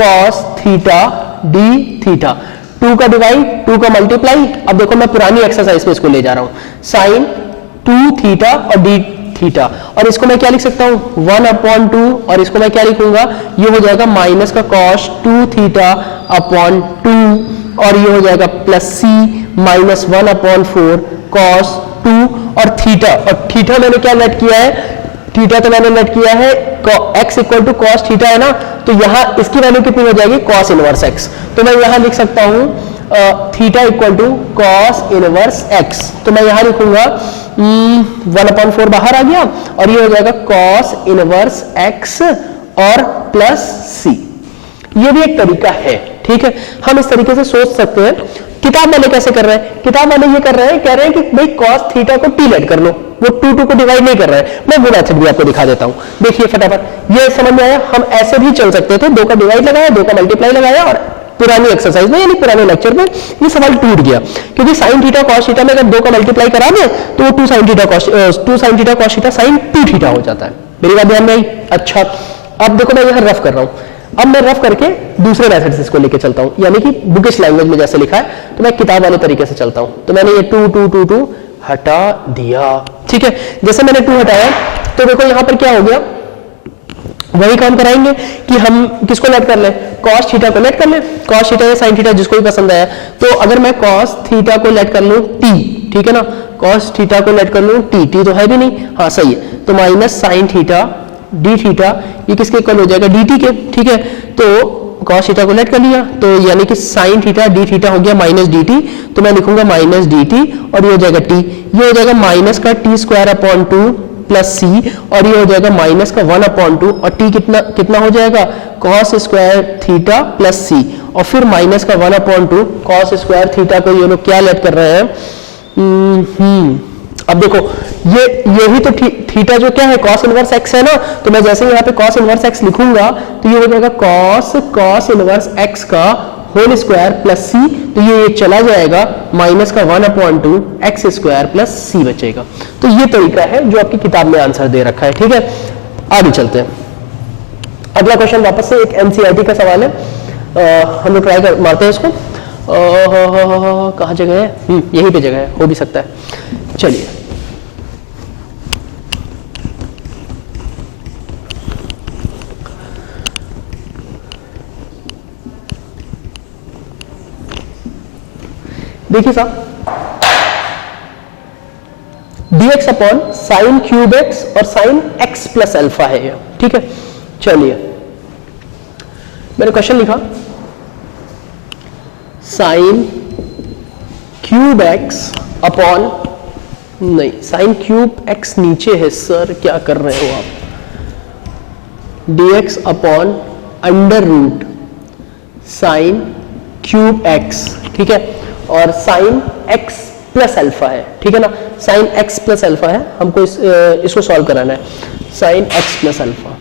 cos theta D theta, 2 का डिवाइड 2 का मल्टीप्लाई, अब देखो मैं पुरानी एक्सरसाइज में इसको ले जा रहा हूं, साइन 2 थीटा और डी थीटा, और इसको मैं क्या लिख सकता हूं 1/2 और इसको मैं क्या लिखूंगा, ये हो जाएगा माइनस का cos 2 थीटा अपॉन 2 और ये हो जाएगा प्लस सी माइनस 1/4 cos 2 और थीटा, और थीटा मैंने क्या लेट किया है, थीटा तो मैंने लेट किया है x equal to cos theta है ना, तो यहां इसकी वैल्यू कितनी हो जाएगी cos इनवर्स x, तो मैं यहां लिख सकता हूं theta equal to cos inverse x, तो मैं यहां लिखूंगा 1/4 बाहर आ गया और ये हो जाएगा cos इनवर्स x और प्लस c। ये भी एक तरीका है। ठीक है, हम इस तरीके से सोच सकते हैं। किताब वाले कैसे कर रहे हैं, किताब वाले ये कर रहे हैं, कह रहे हैं कि भाई cos थीटा को t लेट कर लो, वो 2 को डिवाइड नहीं कर रहे हैं। मैं वो मेथड भी आपको दिखा देता हूं, देखिए फटाफट, ये समझ में आया। हम ऐसे भी चल सकते थे, 2 का डिवाइड लगाया, 2 का मल्टीप्लाई लगाया और पुरानी एक्सरसाइज में यानी पुराने लेक्चर में ये सवाल टूट गया, क्योंकि साइन थीटा cos थीटा में अगर 2 का मल्टीप्लाई करा दे तो वो 2 sine theta cos theta sine 2 theta हो जाता है। मेरी बात ध्यान में आई? अच्छा, अब देखो मैं यहां रफ कर रहा हूं, अब मैं रफ करके दूसरे मेथड से इसको लेके चलता हूं, यानी कि बुकिश लैंग्वेज में जैसे लिखा है तो मैं किताब वाले तरीके से चलता हूं। तो मैंने ये 2 2 2 2 हटा दिया। ठीक है, जैसे मैंने 2 हटाया तो देखो यहां पर क्या हो गया, वही काम कराएंगे कि हम किसको लेट कर लें, cos थीटा को लेट कर लें, cos थीटा या sin थीटा जिसको भी पसंद आया। तो अगर मैं cos थीटा को लेट कर लूं t, ठीक है ना, cos थीटा को लेट कर लूं t तो है भी नहीं, हाँ सही है, तो minus sin theta D theta, ये किसके इक्वल हो जाएगा dt के। ठीक है, तो cos थीटा को लेट कर लिया तो यानी कि sin थीटा डी थीटा हो गया माइनस dt, तो मैं लिखूंगा माइनस dt और ये हो जाएगा t, ये हो जाएगा माइनस का t² अपॉन 2 प्लस सी, और ये हो जाएगा माइनस का 1/2, और टी कितना कितना हो जाएगा कॉस स्क्वायर थीटा प्लस सी, और फिर माइनस का 1/2 कॉस स्क्वायर थीटा को ये लोग क्या लेट कर रहे हैं, अब देखो यही तो थीटा जो क्या है कॉस इनवर्स एक्स है ना, तो मैं जैसे यहाँ पे कॉस इनवर्स एक्स लिखूंगा तो ये हो जाएगा कॉस इनवर्स एक्स का होल स्क्वायर प्लस सी, तो ये चला जाएगा माइनस का 1/2 एक्स स्क्वायर प्लस सी बचेगा। तो ये तरीका है जो आपकी किताब में आंसर दे रखा है। ठीक है, आगे चलते हैं। अगला क्वेश्चन वापस से एक एनसीईआरटी का सवाल है, हम लोग ट्राई कर मारते हैं इसको। कहाँ जगह है, यहीं पे जगह है, हो भी सकता है। चलिए देखिए साहब, dx upon sine cube x और साइन एक्स प्लस अल्फा है ये। ठीक है, चलिए मैंने क्वेश्चन लिखा साइन क्यूब एक्स अपॉन, नहीं साइन क्यूब एक्स नीचे है सर, क्या कर रहे हो आप, dx upon under root sine cube x. ठीक है, और साइन एक्स प्लस अल्फा है। ठीक है ना, साइन एक्स प्लस अल्फा है, हमको इसको सॉल्व कराना है, साइन एक्स प्लस अल्फा।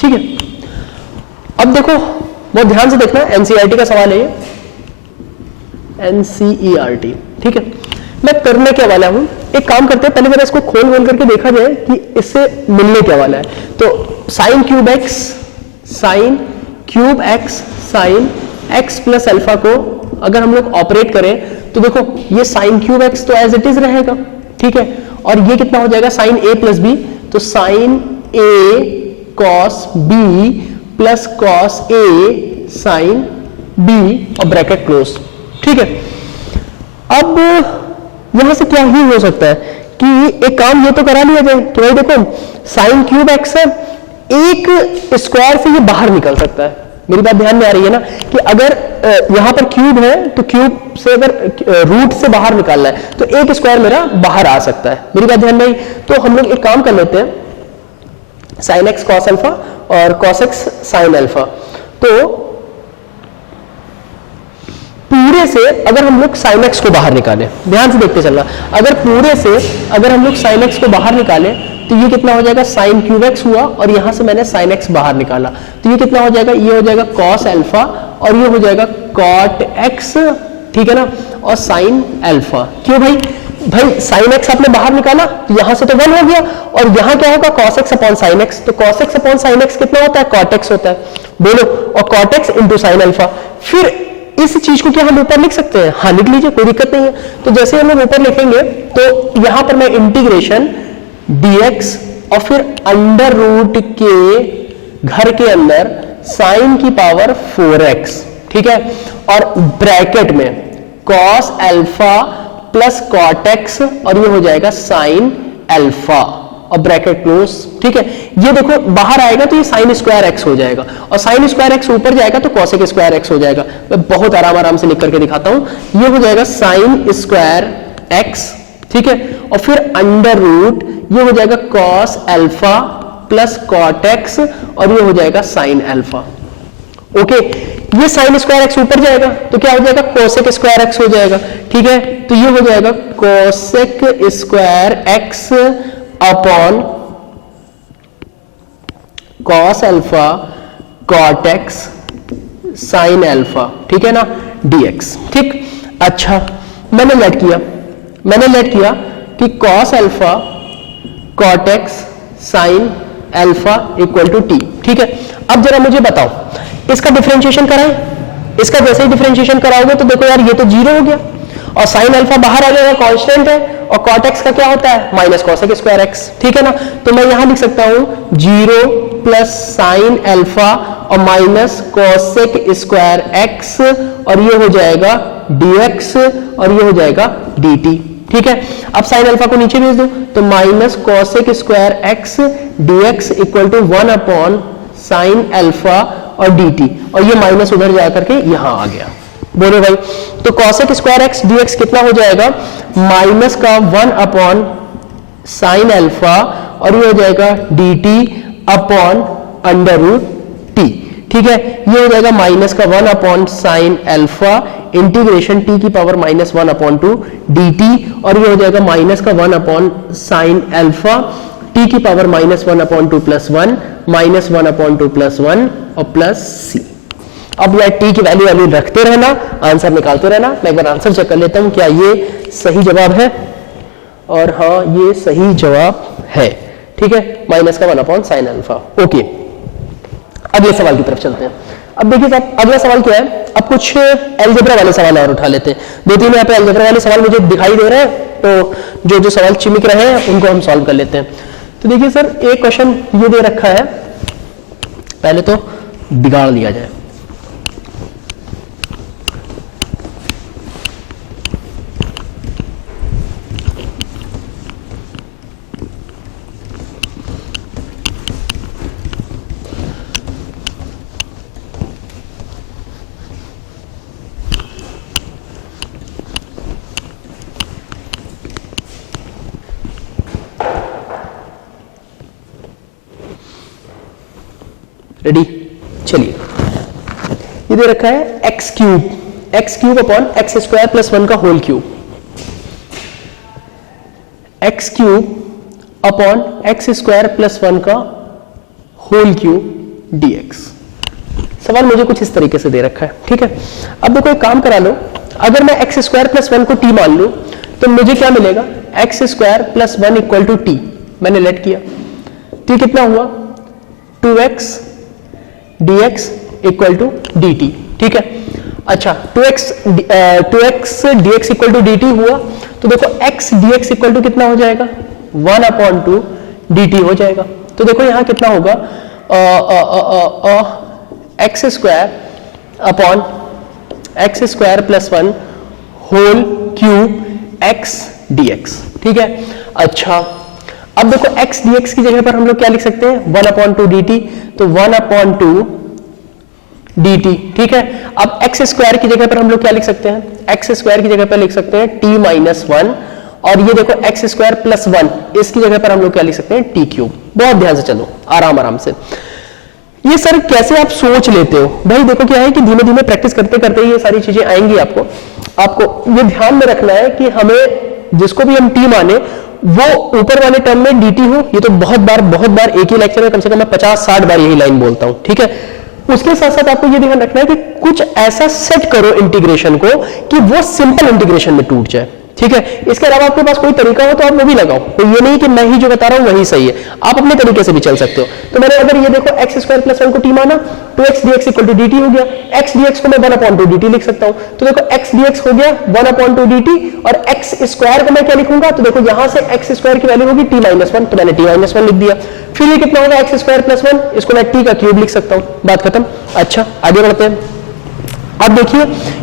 ठीक है, अब देखो बहुत ध्यान से देखना, एनसीईआरटी का सवाल है ये, एनसीईआरटी। ठीक है, मैं करने क्या वाला हूं, एक काम करते हैं, पहले मेरा इसको खोल करके देखा जाए कि इससे मिलने क्या वाला है। तो sign cube x sign x plus alpha को अगर हम लोग ऑपरेट करें तो देखो ये साइन क्यूब एक्स तो एज इट इज रहेगा। ठीक है, और ये कितना हो जाएगा साइन ए प्लस बी, तो sign A cos B plus cos A sine B और ब्रैकेट क्लोज। ठीक है, अब यहां से क्या ही हो सकता है कि एक काम ये तो करा लिया जाए कि भाई देखो साइन क्यूब एक्स है, एक स्क्वायर से ये बाहर निकल सकता है। मेरी बात ध्यान में आ रही है ना, कि अगर यहां पर क्यूब है तो क्यूब से अगर रूट से बाहर निकालना है तो एक स्क्वायर मेरा बाहर आ सकता है। मेरी बात ध्यान में आई, तो हम लोग एक काम कर लेते हैं, साइन एक्स कॉस अल्फा और कॉस एक्स साइन अल्फा। तो पूरे से अगर हम लोग साइन एक्स को बाहर निकालें, ध्यान से देखते चलना, अगर पूरे से अगर हम लोग साइन एक्स को बाहर निकालें तो ये कितना हो जाएगा साइन क्यूब एक्स हुआ, और यहां से मैंने साइन एक्स बाहर निकाला तो ये कितना हो जाएगा, ये हो जाएगा कॉस अल्फा और ये हो जाएगा कॉट एक्स। ठीक है ना, और साइन अल्फा। क्यों भाई साइन एक्स आपने बाहर निकाला तो यहां से तो 1 हो गया, और यहां क्या होगा cos x upon sine x, तो cos x upon sine x कितना होता है कॉट एक्स होता है, बोलो, और cot x into sine alpha. फिर इस चीज को क्या हम ऊपर लिख सकते हैं, हाँ लिख लीजिए, कोई दिक्कत नहीं है। तो जैसे हम लोग ऊपर लिखेंगे तो यहां पर मैं इंटीग्रेशन dx और फिर अंडर रूट के घर के अंदर साइन की पावर 4x। ठीक है, और ब्रैकेट में cos alpha plus cot x और ये हो जाएगा साइन अल्फा और ब्रैकेट क्लोज। ठीक है, ये देखो बाहर आएगा तो ये साइन स्क्वायर एक्स हो जाएगा, और साइन स्क्वायर एक्स ऊपर जाएगा तो कॉसेक स्क्वायर एक्स हो जाएगा। मैं बहुत आराम से लिख करके दिखाता हूं, ये हो जाएगा साइन स्क्वायर एक्स। ठीक है, और फिर अंडर रूट ये हो जाएगा cos alpha plus cot x और ये हो जाएगा साइन अल्फा। ओके, ये साइन स्क्वायर एक्स ऊपर जाएगा तो क्या हो जाएगा कोसेक स्क्वायर एक्स हो जाएगा। ठीक है, तो ये हो जाएगा cosec square x upon cos alpha cot x sine alpha. ठीक है ना, डीएक्स। ठीक, अच्छा मैंने लेट किया कि cos alpha cot x sine alpha equal to t. ठीक है, अब जरा मुझे बताओ इसका डिफरेंशिएशन कराएं। इसका जैसे ही डिफरेंशिएशन कराओगे तो देखो यार ये तो 0 हो गया और साइन अल्फा बाहर आ जाएगा, कांस्टेंट है, और कॉट एक्स का क्या होता है माइनस कॉसेक स्क्वायर एक्स। ठीक है ना, तो मैं यहां लिख सकता हूं 0 प्लस साइन अल्फा और माइनस कॉसेक स्क्वायर एक्स और ये हो जाएगा dx और ये हो जाएगा dt। ठीक है, अब साइन अल्फा को नीचे भेज दो तो minus cosec square x dx equal to 1 upon sine alpha और dt, और ये माइनस उधर जाकर के यहां आ गया। बोलो भाई, तो कॉसेक स्क्वायर एक्स dx कितना हो जाएगा माइनस का 1 अपॉन साइन अल्फा और ये हो जाएगा d t upon under root t. ठीक है, ये हो जाएगा माइनस का 1 upon sine alpha integration t की power minus 1 upon 2 d t, और ये हो जाएगा माइनस का 1 अपॉन साइन अल्फा टी की power minus 1 upon 2 plus 1 minus 1 upon 2 plus 1 और प्लस सी। अब यार टी की वैल्यू रखते रहना, आंसर निकालते रहना। मैं एक बार आंसर चेक कर लेता हूं क्या ये सही जवाब है, और हाँ ये सही जवाब है। ठीक है, माइनस का 1 अपॉन साइन अल्फा। ओके, अगले सवाल की तरफ चलते हैं। अब देखिए साहब अगला सवाल क्या है, अब कुछ अलजेब्रा वाले सवाल और उठा लेते हैं। 2-3 यहाँ पे अलजेब्रा वाले सवाल मुझे दिखाई दे रहे हैं, तो जो सवाल चिमक रहे हैं उनको हम सॉल्व कर लेते हैं। तो देखिए सर, एक क्वेश्चन ये दे रखा है, पहले तो बिगाड़ लिया जाए। रेडी, चलिए ये दे रखा है x cube upon x square plus 1 का whole cube, x cube upon x square plus 1 का होल क्यूब डीएक्स। सवाल मुझे कुछ इस तरीके से दे रखा है। ठीक है, अब देखो एक काम करा लो, अगर मैं एक्स स्क्वायर प्लस 1 को टी मान लूं तो मुझे क्या मिलेगा, x square plus 1 equal to t. मैंने लेट किया, टी कितना हुआ 2x dx equal to dt। ठीक है, अच्छा 2x dx equal to dt हुआ, तो देखो x dx इक्वल टू कितना हो जाएगा 1 अपॉन 2 dt हो जाएगा। तो देखो यहां कितना होगा x square upon x square plus 1 whole cube x dx। ठीक है, अच्छा अब देखो x dx की जगह पर हम लोग क्या लिख सकते हैं 1 अपॉन 2 dt, तो 1 अपॉन 2 dt। ठीक है, अब x स्क्वायर की जगह पर हम लोग क्या लिख सकते हैं, x स्क्वायर की जगह पर लिख सकते हैं t माइनस 1, और ये देखो x स्क्वायर प्लस 1 इसकी जगह पर हम लोग क्या लिख सकते हैं t क्यूब। बहुत ध्यान से चलो, आराम से। ये सर कैसे आप सोच लेते हो भाई, देखो क्या है कि धीमे धीमे प्रैक्टिस करते करते ये सारी चीजें आएंगी। आपको ये ध्यान में रखना है कि हमें जिसको भी हम t माने वो ऊपर वाले टर्म में dt हो। ये तो बहुत बार एक ही लेक्चर में कम से कम मैं 50-60 बार यही लाइन बोलता हूं। ठीक है, उसके साथ साथ आपको ये ध्यान रखना है कि कुछ ऐसा सेट करो इंटीग्रेशन को कि वो सिंपल इंटीग्रेशन में टूट जाए। ठीक है, इसके अलावा आपके पास कोई तरीका हो तो आप वो भी लगाओ, तो ये नहीं कि मैं ही जो बता रहा हूं वही सही है, आप अपने तरीके से भी चल सकते हो। तो मैंने अगर ये देखो एक्स स्क्वायर प्लस 1 को टी माना, तो x d x equal to dt हो गया। एक्स डीएक्स को मैं 1 अपॉन 2 dt लिख सकता हूं, तो देखो एक्स डीएक्स हो गया 1 अपॉन 2 dt, और एक्स स्क्वायर को मैं क्या लिखूंगा, तो देखो यहां से एक्स स्क्वायर की वैल्यू होगी t माइनस 1, तो मैंने t माइनस 1 लिख दिया। फिर ये कितना होगा एक्स स्क्वायर प्लस 1, इसको मैं t का क्यूब लिख सकता हूं, बात खत्म। अच्छा आगे बढ़ते हैं। अब देखिए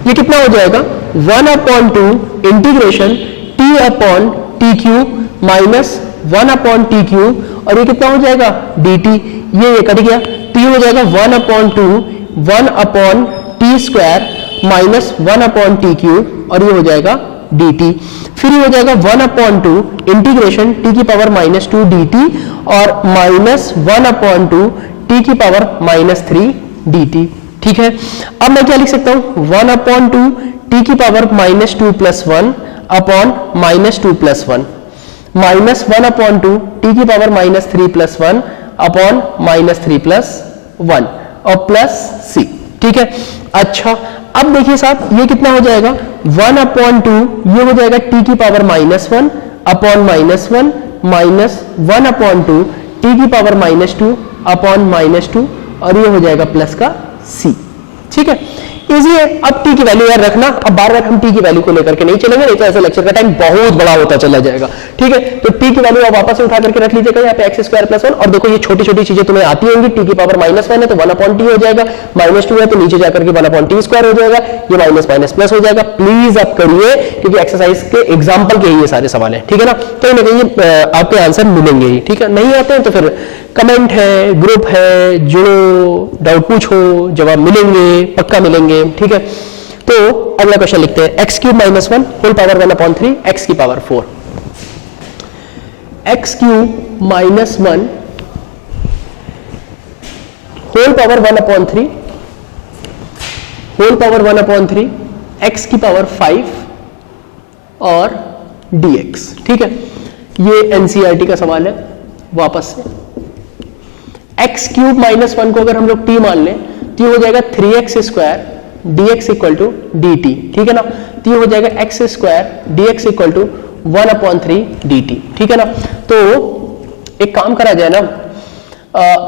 ये कितना हो जाएगा 1 upon 2 integration t upon T cube minus 1 upon T cube, और ये कितना हो जाएगा dt। ये कट गया, t हो जाएगा 1 upon 2 1 upon T square minus 1 upon T cube, और ये हो जाएगा dt। फिर ये हो जाएगा 1 अपॉन 2 इंटीग्रेशन t की पावर माइनस 2 dt और माइनस 1 अपॉन 2 t की पावर माइनस 3 dt। ठीक है, अब मैं क्या लिख सकता हूं 1 अपॉन 2 t की power minus 2 plus 1 upon minus 2 plus 1 minus 1 upon 2 t की power minus 3 plus 1 upon minus 3 plus 1 और प्लस c। ठीक है, अच्छा अब देखिए साहब ये कितना हो जाएगा 1 अपॉन 2, ये हो जाएगा t की power minus 1 upon minus 1 minus 1 upon 2 t की पावर माइनस 2 अपॉन माइनस 2, और ये हो जाएगा प्लस का c। ठीक है, इजी है। अब t की वैल्यू याद रखना, अब बार बार हम t की वैल्यू को लेकर के नहीं चलेंगे, नहीं तो ऐसे लेक्चर का टाइम बहुत बड़ा होता चला जाएगा। ठीक है, तो t की वैल्यू आप वापस से उठा करके रख लीजिएगा यहाँ पे एक्स स्क्वायर प्लस 1, और देखो ये छोटी छोटी चीजें तुम्हें आती होंगी। t की पावर माइनस 1 है तो 1 अपॉन टी हो जाएगा, माइनस 2 है तो नीचे जाकर के 1 अपॉन टी स्क्वायर हो जाएगा, ये माइनस माइनस प्लस हो जाएगा। प्लीज आप करिए क्योंकि एक्सरसाइज के एग्जाम्पल के ही ये सारे सवाल है। ठीक है ना, कहीं ना कहीं आपके आंसर मिलेंगे ही। ठीक है, नहीं आते हैं तो फिर कमेंट है, ग्रुप है, जुड़ो, डाउट पूछो, जवाब मिलेंगे, पक्का मिलेंगे। ठीक है, तो अगला क्वेश्चन लिखते हैं x cube minus 1 whole power 1 upon 3 x की power 4। X cube minus 1 whole power 1/3 whole power 1/3 x की पावर 5 और dx। ठीक है, ये एनसीईआरटी का सवाल है। वापस से एक्स क्यूब माइनस 1 को अगर हम लोग t मान लें तो ये हो जाएगा 3x square dx equal to dt। ठीक है ना, तो ये हो जाएगा x square dx equal to 1/3 dt। ठीक है ना, तो एक काम करा जाए ना,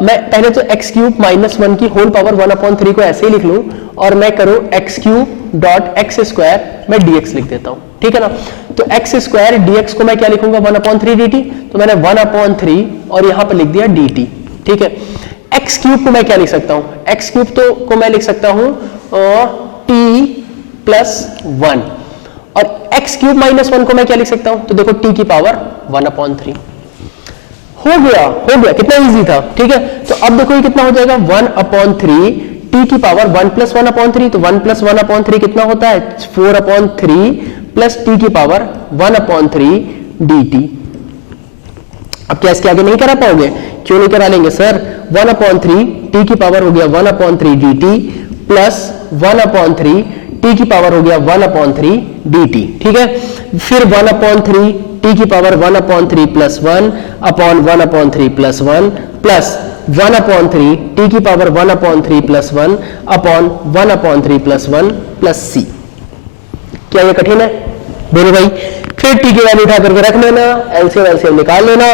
मैं पहले तो एक्स क्यूब माइनस 1 की होल पावर 1/3 को ऐसे ही लिख लूं और मैं करूं x cube dot x square मैं dx लिख देता हूं। ठीक है ना, तो एक्स स्क्वायर dx को मैं क्या लिखूंगा 1/3 dt, तो मैंने 1/3 और यहां पर लिख दिया dt। ठीक है, एक्स क्यूब को मैं क्या लिख सकता हूं, एक्स क्यूब तो को मैं लिख सकता हूं t प्लस 1 और एक्स क्यूब माइनस 1 को मैं क्या लिख सकता हूं, तो देखो t की पावर 1/3। हो गया, कितना इजी था। ठीक है, तो अब देखो ये कितना हो जाएगा 1/3 t की पावर 1 प्लस 1/3, तो 1 प्लस 1/3 कितना होता है 4/3 प्लस t की पावर 1/3 dt। अब क्या इसके आगे नहीं करा पाओगे, क्यों नहीं करा लेंगे सर, 1/3 t की पावर हो गया 1/3 dt प्लस 1/3 t की पावर हो गया 1/3 dt। ठीक है, फिर 1/3 t की power 1/3 plus 1 upon 1/3 plus 1 plus 1/3 t की power 1/3 plus 1 upon 1/3 plus 1 plus c। क्या ये कठिन है? बोलो भाई। फिर t की वैल्यू उठा करके रख लेना, एलसीएम एलसीएम निकाल लेना,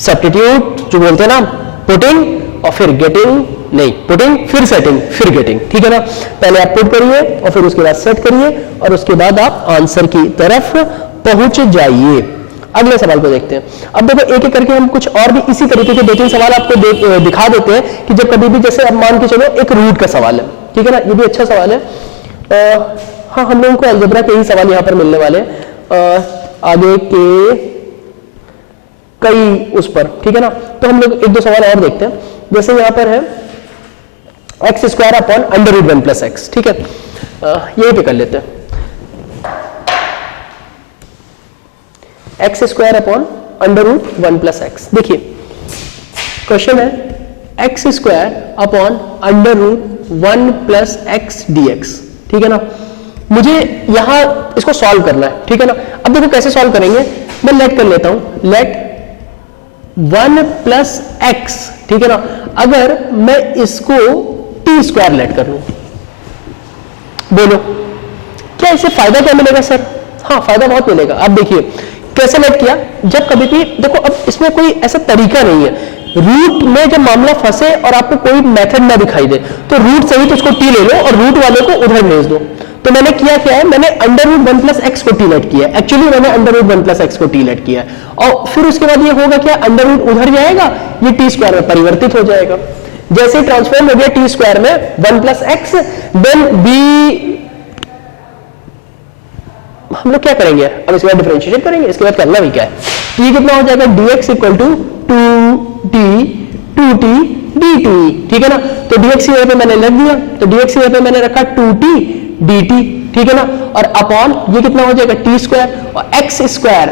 सब्स्टिट्यूट जो बोलते हैं ना, पुटिंग और फिर गेटिंग, नहीं पुटिंग फिर सेटिंग फिर गेटिंग। ठीक है ना, पहले आप पुट करिए और फिर उसके बाद सेट करिए और उसके बाद आप आंसर की तरफ पहुंच जाइए। अगले सवाल को देखते हैं। अब देखो एक एक करके हम कुछ और भी इसी तरीके के 2-3 सवाल आपको दिखा देते हैं कि जब कभी भी, जैसे अब मान के चलो एक रूट का सवाल है। ठीक है ना, ये भी अच्छा सवाल है। हाँ, हम लोगों को अलजेब्रा के ही सवाल यहाँ पर मिलने वाले आगे के कई उस पर। ठीक है ना, तो हम लोग 1-2 सवाल और देखते हैं। जैसे यहाँ पर है x square upon under root 1 plus x. ठीक है, यही पे कर लेते हैं, x square upon under root 1 plus x. देखिए क्वेश्चन है x square upon under root 1 plus x dx। ठीक है ना, मुझे यहां इसको सॉल्व करना है। ठीक है ना, अब देखो कैसे सॉल्व करेंगे, मैं लेट कर लेता हूं, लेट 1 प्लस एक्स। ठीक है ना, अगर मैं इसको टी स्क्वायर लेट कर लूं, बोलो क्या इससे फायदा क्या मिलेगा सर? हाँ, फायदा बहुत मिलेगा। अब देखिए कैसे लेट किया, जब कभी भी देखो, अब इसमें कोई ऐसा तरीका नहीं है, रूट में जब मामला फंसे और आपको कोई मेथड ना दिखाई दे तो रूट सही तो उसको टी ले लो और रूट वाले को उधर भेज दो। तो मैंने किया क्या है, मैंने अंडर रूट 1 प्लस एक्स को टी लेट किया। एक्चुअली मैंने अंडर रूट 1 प्लस एक्स को टी लेट किया और फिर उसके बाद ये होगा क्या, अंडर रूट उधर जाएगा, ये टी स्क्वायर में परिवर्तित हो जाएगा। जैसे ट्रांसफॉर्म हो गया टी स्क्वायर में 1 प्लस एक्स, देन बी हम लोग क्या करेंगे, अब इसके बाद डिफरेंशिएट करेंगे। इसके बाद करना भी क्या है, ये कितना हो जाएगा dx equal to 2t dt। ठीक है ना, तो dx यहाँ पे मैंने लिख दिया, तो dx यहाँ पे मैंने रखा 2t dt। ठीक है ना, और अपॉन ये कितना हो जाएगा t स्क्वायर और x स्क्वायर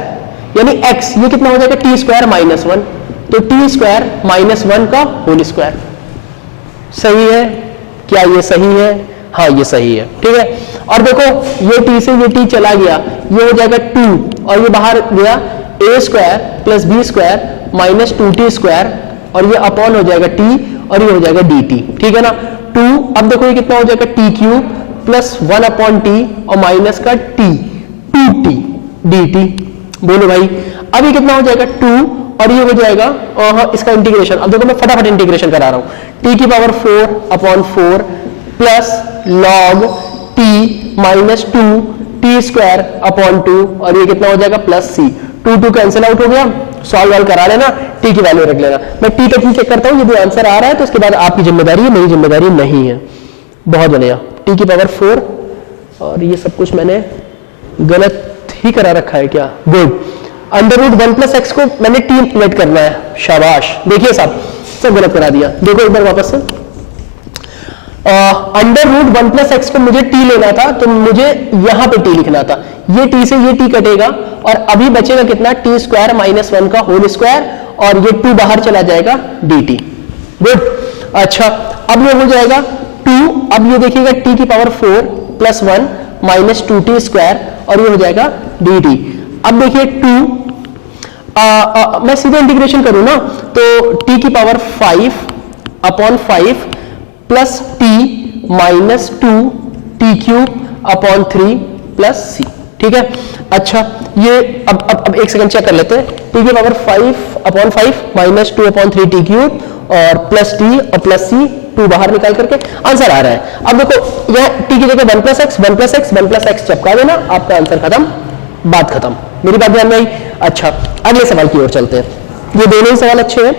यानी x, ये कितना हो जाएगा t स्क्वायर माइनस 1, तो t स्क्वायर माइनस 1 का होल स्क्वायर। सही है क्या, ये सही है? हाँ, ये सही है। ठीक है, और देखो ये t से ये t चला गया, ये हो जाएगा 2 और ये बाहर गया a square plus b square minus 2t square और ये अपॉन हो जाएगा t और ये हो जाएगा dt। ठीक है ना, 2, अब देखो ये कितना हो जाएगा t cube plus 1 upon t और माइनस का t 2t dt। बोलो भाई, अब ये कितना हो जाएगा 2 और ये हो जाएगा इसका इंटीग्रेशन। अब देखो मैं फटाफट इंटीग्रेशन करा रहा हूं, t की power 4 upon 4 plus log t minus 2 t square upon 2 और ये कितना हो जाएगा प्लस c। 2 कैंसिल आउट हो गया, सॉल्व करा लेना, t की वैल्यू रख लेना। मैं t तक ही चेक करता हूं, यदि आंसर आ रहा है तो उसके बाद आपकी जिम्मेदारी है, मेरी जिम्मेदारी नहीं है। बहुत बढ़िया, t की पावर 4 और ये सब कुछ मैंने गलत ही करा रखा है क्या? Good. Under root 1 plus x को मैंने t लेट करना है, शाबाश। देखिए साहब सब गलत करा दिया, देखो एक बार वापस से। अंडर रूट 1 प्लस एक्स को मुझे टी लेना था, तो मुझे यहां पे टी लिखना था। ये टी से ये टी कटेगा और अभी बचेगा कितना, टी स्क्वायर माइनस 1 का होल स्क्वायर, और ये 2 बाहर चला जाएगा डी टी। गुड। अच्छा, अब ये हो जाएगा 2, अब ये देखिएगा टी की power 4 plus 1 minus 2t square, और ये हो जाएगा डी टी। अब देखिए 2, मैं सीधे इंटीग्रेशन करूं ना, तो t की power 5 upon 5 plus t minus 2 t cube upon 3 plus c. ठीक है। अच्छा, ये अब एक सेकंड चेक कर लेते हैं। टी की power 5 upon 5 minus 2 upon 3 T cube और प्लस टी और प्लस सी, 2 बाहर निकाल करके आंसर आ रहा है। अब देखो यह टी की जगह 1 plus x 1 plus x 1 plus x चिपका देना, आपका आंसर खत्म, बात खत्म। मेरी बात ध्यान में आई? अच्छा, अगले सवाल की ओर चलते हैं। ये दोनों ही सवाल अच्छे हैं,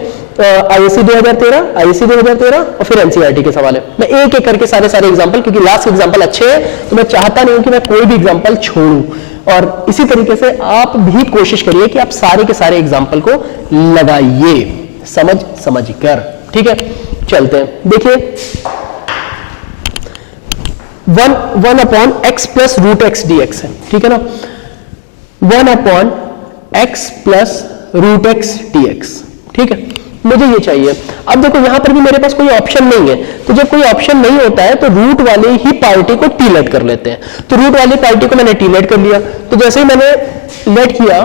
आईएससी 2013, आईएससी 2013 और फिर एनसीईआरटी के सवाल है। मैं एक एक करके सारे एग्जांपल, क्योंकि लास्ट एग्जांपल अच्छे हैं तो मैं चाहता नहीं हूं कि मैं कोई भी एग्जांपल छोड़ूं, और इसी तरीके से आप भी कोशिश करिए कि आप सारे के सारे एग्जांपल को लगाइए समझ कर। ठीक है, चलते हैं। देखिए 1 upon x plus root x d x है। ठीक है ना, 1 upon x plus root x d x. ठीक है, मुझे ये चाहिए। अब देखो यहां पर भी मेरे पास कोई ऑप्शन नहीं है, तो जब कोई ऑप्शन नहीं होता है तो रूट वाले ही पार्टी को टी लेट कर लेते हैं। तो रूट वाली पार्टी को मैंने टी लेट कर लिया, तो जैसे ही मैंने लेट किया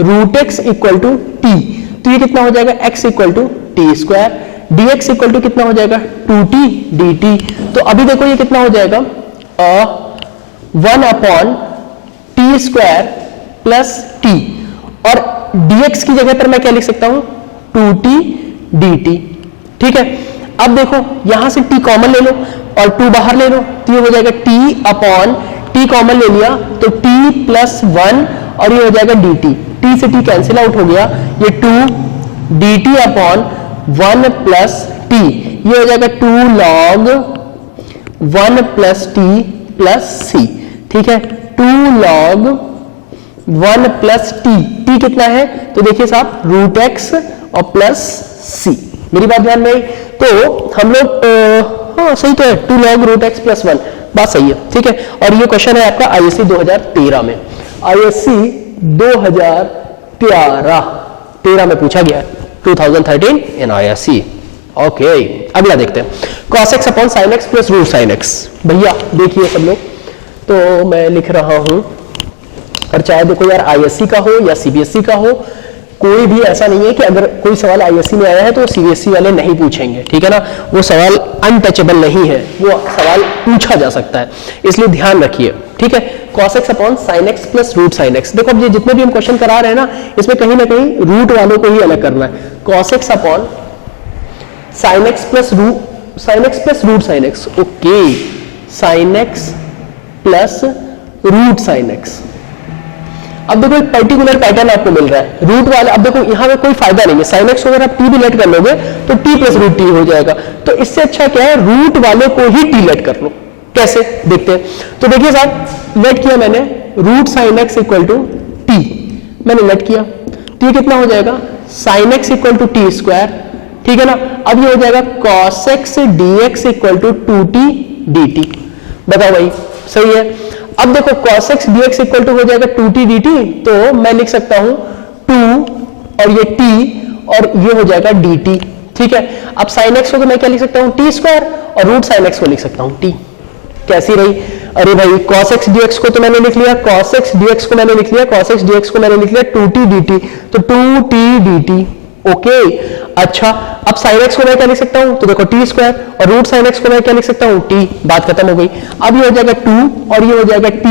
root x equal to t, तो ये कितना हो जाएगा, x equal to t square, d x equal to कितना हो जाएगा, 2t डी टी। तो अभी देखो ये कितना हो जाएगा, 1 upon T square plus T, और dx की जगह पर मैं क्या लिख सकता हूं, 2t dt। ठीक है, अब देखो यहां से t कॉमन ले लो और 2 बाहर ले लो, तो ये हो जाएगा t अपॉन t कॉमन ले लिया तो t प्लस 1, और ये हो जाएगा dt। t से t कैंसिल आउट हो गया, ये 2 dt अपॉन 1 प्लस t, ये हो जाएगा 2 log 1 plus t plus c। ठीक है, 2 log 1 प्लस टी कितना है, तो देखिए साहब रूट एक्स और प्लस सी। मेरी बात ध्यान में आई? तो हम लोग हाँ सही तो है, 2 log रूट एक्स प्लस 1, बात सही है। ठीक है, और ये क्वेश्चन है आपका आईएससी 2013 में, आईएससी 2013 में पूछा गया, 2013 इन आईएससी। ओके, अगला देखते हैं, cos x upon sin x plus root sin x। भैया देखिए सब लोग, तो मैं लिख रहा हूं, और चाहे देखो यार आईएससी का हो या सीबीएसई का हो, कोई भी ऐसा नहीं है कि अगर कोई सवाल आईएससी में आया है तो सीबीएसई वाले नहीं पूछेंगे। ठीक है ना, वो सवाल अनटचेबल नहीं है, वो सवाल पूछा जा सकता है, इसलिए ध्यान रखिए। ठीक है, cos x upon sin x plus root sin x। देखो अब ये जितने भी हम क्वेश्चन करा रहे हैं ना, इसमें कहीं ना कहीं रूट वालों को ही अलग करना है। cos x upon sin x plus root sin x। Okay, sin x plus root sin x। अब देखो एक पर्टिकुलर पैटर्न आपको मिल रहा है, रूट वाले, अब देखो यहां पे कोई फायदा नहीं है, sin x को अगर आप t भी लेट कर लोगे तो t प्लस रूट t हो जाएगा, तो इससे अच्छा क्या है, रूट वाले को ही t लेट कर लो। कैसे देखते हैं, तो देखिए साहब लेट किया मैंने root sin x equal to t, मैंने लेट किया, तो ये कितना हो जाएगा, sin x equal to t square. ठीक है ना, अब ये हो जाएगा cos x dx equal to 2t dt। बताओ भाई सही है। अब देखो cos x dx equal to हो जाएगा 2t dt, तो मैं लिख सकता हूं 2 और ये t और ये हो जाएगा dt। ठीक है, अब sin x को तो मैं क्या लिख सकता हूं, t स्क्वायर, और रूट sin x को लिख सकता हूं t। कैसी रही, अरे भाई cos x dx को तो मैंने लिख लिया, cos x dx को मैंने लिख लिया, cos x dx को मैंने लिख लिया 2t dt, तो 2t dt। ओके, अच्छा अब sin x को मैं क्या लिख सकता हूं, तो देखो t स्क्वायर, और रूट sin x को मैं क्या लिख सकता हूं, t। बात खत्म हो गई। अब ये हो जाएगा 2 और ये हो जाएगा t,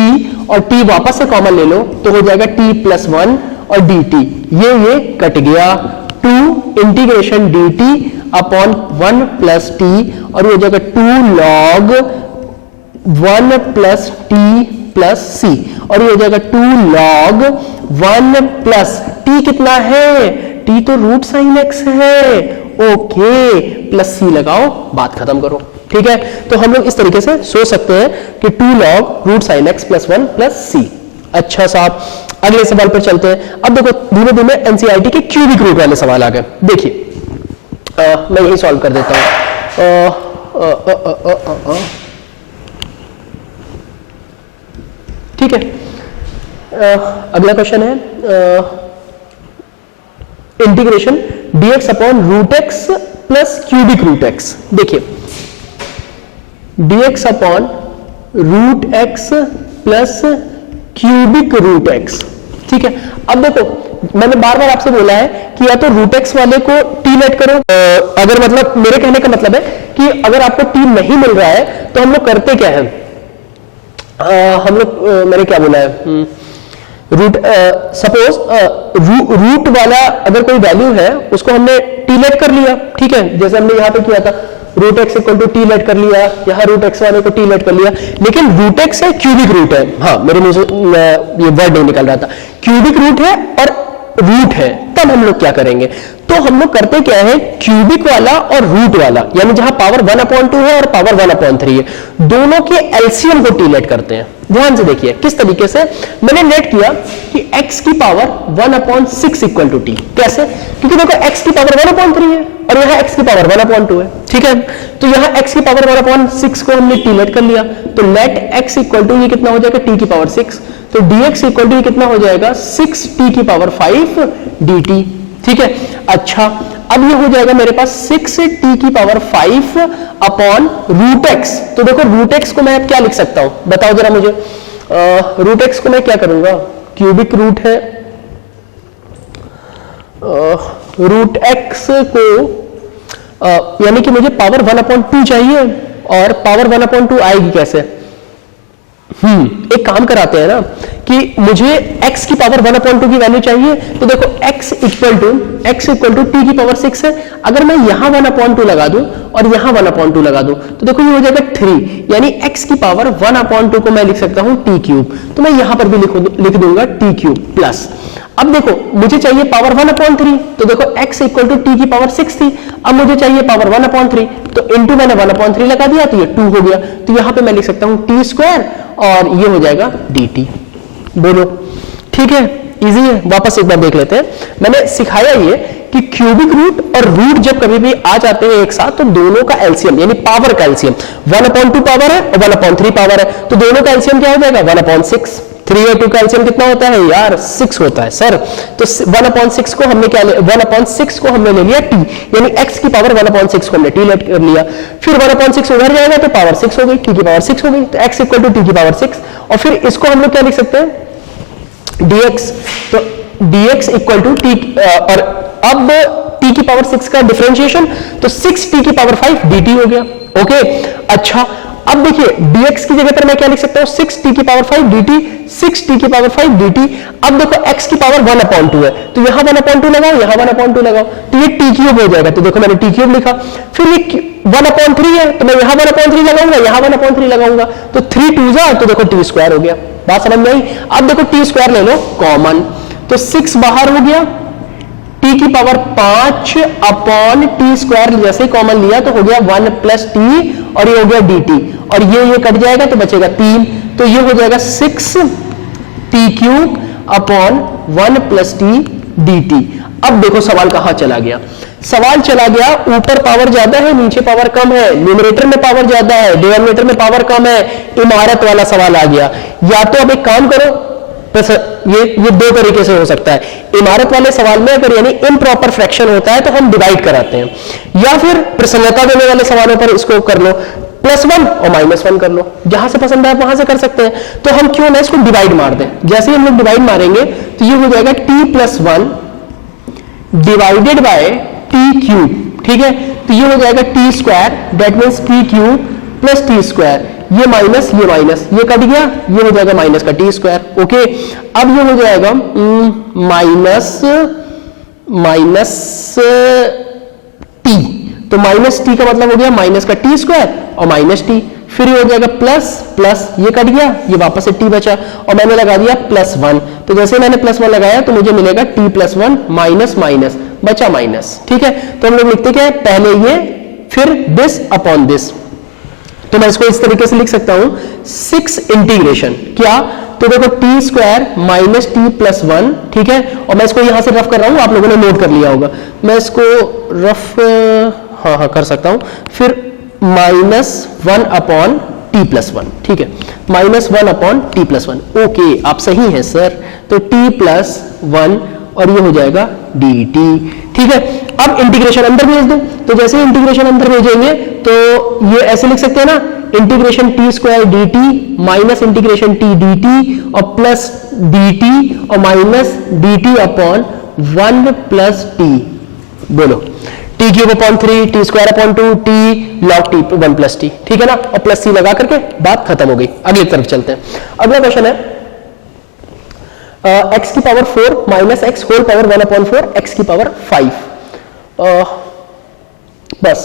और t वापस से कॉमन ले लो तो हो जाएगा t प्लस 1 और dt, ये कट गया, 2 integration dt upon 1 plus t, और ये हो जाएगा 2 log 1 plus t plus c, और ये हो जाएगा 2 log 1 प्लस t कितना है, t तो रूट sin x है। ओके, प्लस c लगाओ, बात खत्म करो। ठीक है, तो हम लोग इस तरीके से सोच सकते हैं कि 2 log root sin x plus 1 plus c। अच्छा साहब, अगले सवाल पर चलते हैं। अब देखो धीमे धीमे एनसीईआरटी के क्यूबिक रूट वाले सवाल आ गए। देखिए मैं यही सॉल्व कर देता हूं। ठीक है, अगला क्वेश्चन है integration dx upon root x plus cubic root x. देखिए dx upon root x plus cubic root x. ठीक है, अब देखो मैंने बार बार आपसे बोला है कि या तो रूट एक्स वाले को टी लेट करो, अगर मतलब मेरे कहने का मतलब है कि अगर आपको टी नहीं मिल रहा है तो हम लोग करते क्या है, हम लोग मैंने क्या बोला है, रूट सपोज रूट वाला अगर कोई वैल्यू है उसको हमने टी लेट कर लिया। ठीक है, जैसे हमने यहां पे किया था root x equal to t let कर लिया, यहां रूट एक्स वाले को टी लेट कर लिया, लेकिन रूट एक्स है क्यूबिक रूट है, हाँ मेरे मुंह से ये वर्ड नहीं निकल रहा था, क्यूबिक रूट है और रूट है, तब हम लोग क्या करेंगे, तो हम लोग करते क्या है, क्यूबिक वाला और रूट वाला यानी जहां पावर 1/2 है और पावर 1/3 है, दोनों के एलसीएम को टी लेट करते हैं। ध्यान से देखिए किस तरीके से मैंने लेट किया कि x की पावर 1/6 इक्वल टू टी। कैसे, क्योंकि देखो x की पावर 1/3 है और यहाँ x की पावर 1/2 है। ठीक है, तो यहाँ x की पावर 1/6 को हमने टी लेट कर लिया, तो लेट x इक्वल टू ये कितना हो जाएगा, t की पावर 6, तो dx इक्वल टू ये कितना हो जाएगा, 6t की पावर 5 dt। ठीक है, अच्छा अब ये हो जाएगा मेरे पास 6t की पावर 5 अपॉन रूट एक्स। तो देखो रूट एक्स को मैं अब क्या लिख सकता हूं, बताओ जरा मुझे, रूट एक्स को मैं क्या करूंगा, क्यूबिक रूट है, रूट एक्स को यानी कि मुझे पावर 1/2 चाहिए और पावर 1/2 आएगी कैसे, एक काम कराते हैं ना कि मुझे x की पावर 1/2 की वैल्यू चाहिए, तो देखो x इक्वल टू t की पावर 6 है, अगर मैं यहां 1/2 लगा दूं और यहां 1/2 लगा दूं तो देखो ये हो जाएगा 3, यानी x की पावर 1/2 को मैं लिख सकता हूं t क्यूब, तो मैं यहां पर भी लिख दूंगा t क्यूब प्लस, अब देखो मुझे चाहिए पावर 1/3, तो देखो x इक्वल टू t की पावर 6 थी, अब मुझे चाहिए पावर 1/3, तो इनटू मैंने 1/3 लगा दिया तो ये 2 हो गया, तो यहां पे मैं लिख सकता हूं t स्क्वायर और ये हो जाएगा dt। बोलो ठीक है, इजी है। वापस एक बार देख लेते हैं, मैंने सिखाया ये कि क्यूबिक रूट और रूट जब कभी भी आ जाते हैं एक साथ तो दोनों का एलसीएम यानी पावर का एलसीएम 1/2 पावर है और 1/3 पावर है, तो दोनों का एलसीएम क्या हो जाएगा 1/6। 3 और 2 का एलसीएम कितना होता है यार 6 होता है सर, तो 1/6 को हमने क्या 1/6 को हमने ले लिया t, यानी x की पावर 1/6 को हमने t लेट कर लिया, फिर 1/6 उधर जाएगा तो पावर 6 हो गई, t की पावर 6 हो गई, तो x इक्वल टू t की पावर 6, और फिर इसको हम लोग क्या लिख सकते हैं dx, तो dx इक्वल टू t, और अब t की पावर 6 का डिफरेंशिएशन, तो 6t की पावर 5 dt हो गया। ओके, अच्छा अब देखिए dx की जगह पर मैं क्या लिख सकता हूं 6t की पावर 5 dt, 6t की पावर 5 dt। अब देखो x की पावर 1/2 है, तो यहां 1/2 लगाओ, यहां 1/2 लगाओ, तो ये t क्यूब हो जाएगा, तो देखो मैंने t क्यूब लिखा, फिर ये 1/3 है तो मैं यहां 1/3 लगाऊंगा, यहां 1/3 लगाऊंगा, तो 3 2 जा, तो देखो t स्क्वायर हो गया। बात समझ में आई? अब देखो t स्क्वायर ले लो कॉमन, तो 6 बाहर हो गया, t की पावर 5 अपॉन टी स्क्वायर जैसे ही कॉमन लिया तो हो गया 1 प्लस टी और ये हो गया dt, और ये कट जाएगा तो बचेगा 3, तो ये हो जाएगा 6t cube upon 1 plus T dt। अब देखो सवाल कहां चला गया, सवाल चला गया ऊपर पावर ज्यादा है नीचे पावर कम है, न्यूमरेटर में पावर ज्यादा है डिनोमिनेटर में पावर कम है, इमारत वाला सवाल आ गया। या तो अब एक काम करो, ये दो तरीके से हो सकता है, इमारत वाले सवाल में अगर यानी इम्प्रॉपर फ्रैक्शन होता है तो हम डिवाइड कराते हैं, या फिर प्रसन्नता देने वाले सवालों पर इसको कर लो +1 और -1 कर लो, जहां से पसंद है वहां से कर सकते हैं। तो हम क्यों ना इसको डिवाइड मार दें, जैसे ही हम लोग डिवाइड मारेंगे तो ये हो जाएगा t+1 divided by t cube. ठीक है, तो ये हो जाएगा t square, that means t cube plus t square, ये माइनस ये कट गया, ये हो जाएगा माइनस का t स्क्वायर। ओके, अब ये हो जाएगा माइनस t, तो माइनस t का मतलब हो गया माइनस का t स्क्वायर और माइनस t, फिर ये हो जाएगा प्लस ये कट गया, ये वापस से t बचा और मैंने लगा दिया +1, तो जैसे मैंने +1 लगाया तो मुझे मिलेगा t+1 माइनस बचा माइनस। ठीक है, तो हम लोग लिखते क्या है, पहले ये फिर दिस अपॉन दिस, तो मैं इसको इस तरीके से लिख सकता हूं 6 इंटीग्रेशन क्या, तो देखो t स्क्वायर माइनस t+1। ठीक है, और मैं इसको यहां से रफ कर रहा हूं, आप लोगों ने नोट कर लिया होगा, मैं इसको रफ हाँ कर सकता हूं, फिर -1 अपॉन t प्लस 1, ठीक है, -1 अपॉन t प्लस 1। ओके, आप सही हैं सर, तो t प्लस 1 और ये हो जाएगा dt, ठीक है। अब इंटीग्रेशन अंदर भेज दो, तो जैसे इंटीग्रेशन अंदर भेजेंगे तो ये ऐसे लिख सकते हैं ना, integration t square d t minus integration t d t और प्लस डी टी और minus d t upon 1 plus t, बोलो t cube upon 3 t square upon 2 t log t 1 plus t, ठीक है ना, और प्लस सी लगा करके बात खत्म हो गई। अगली तरफ चलते हैं। अगला क्वेश्चन है x की power 4 minus x whole power 1 upon 4 x की पावर 5। बस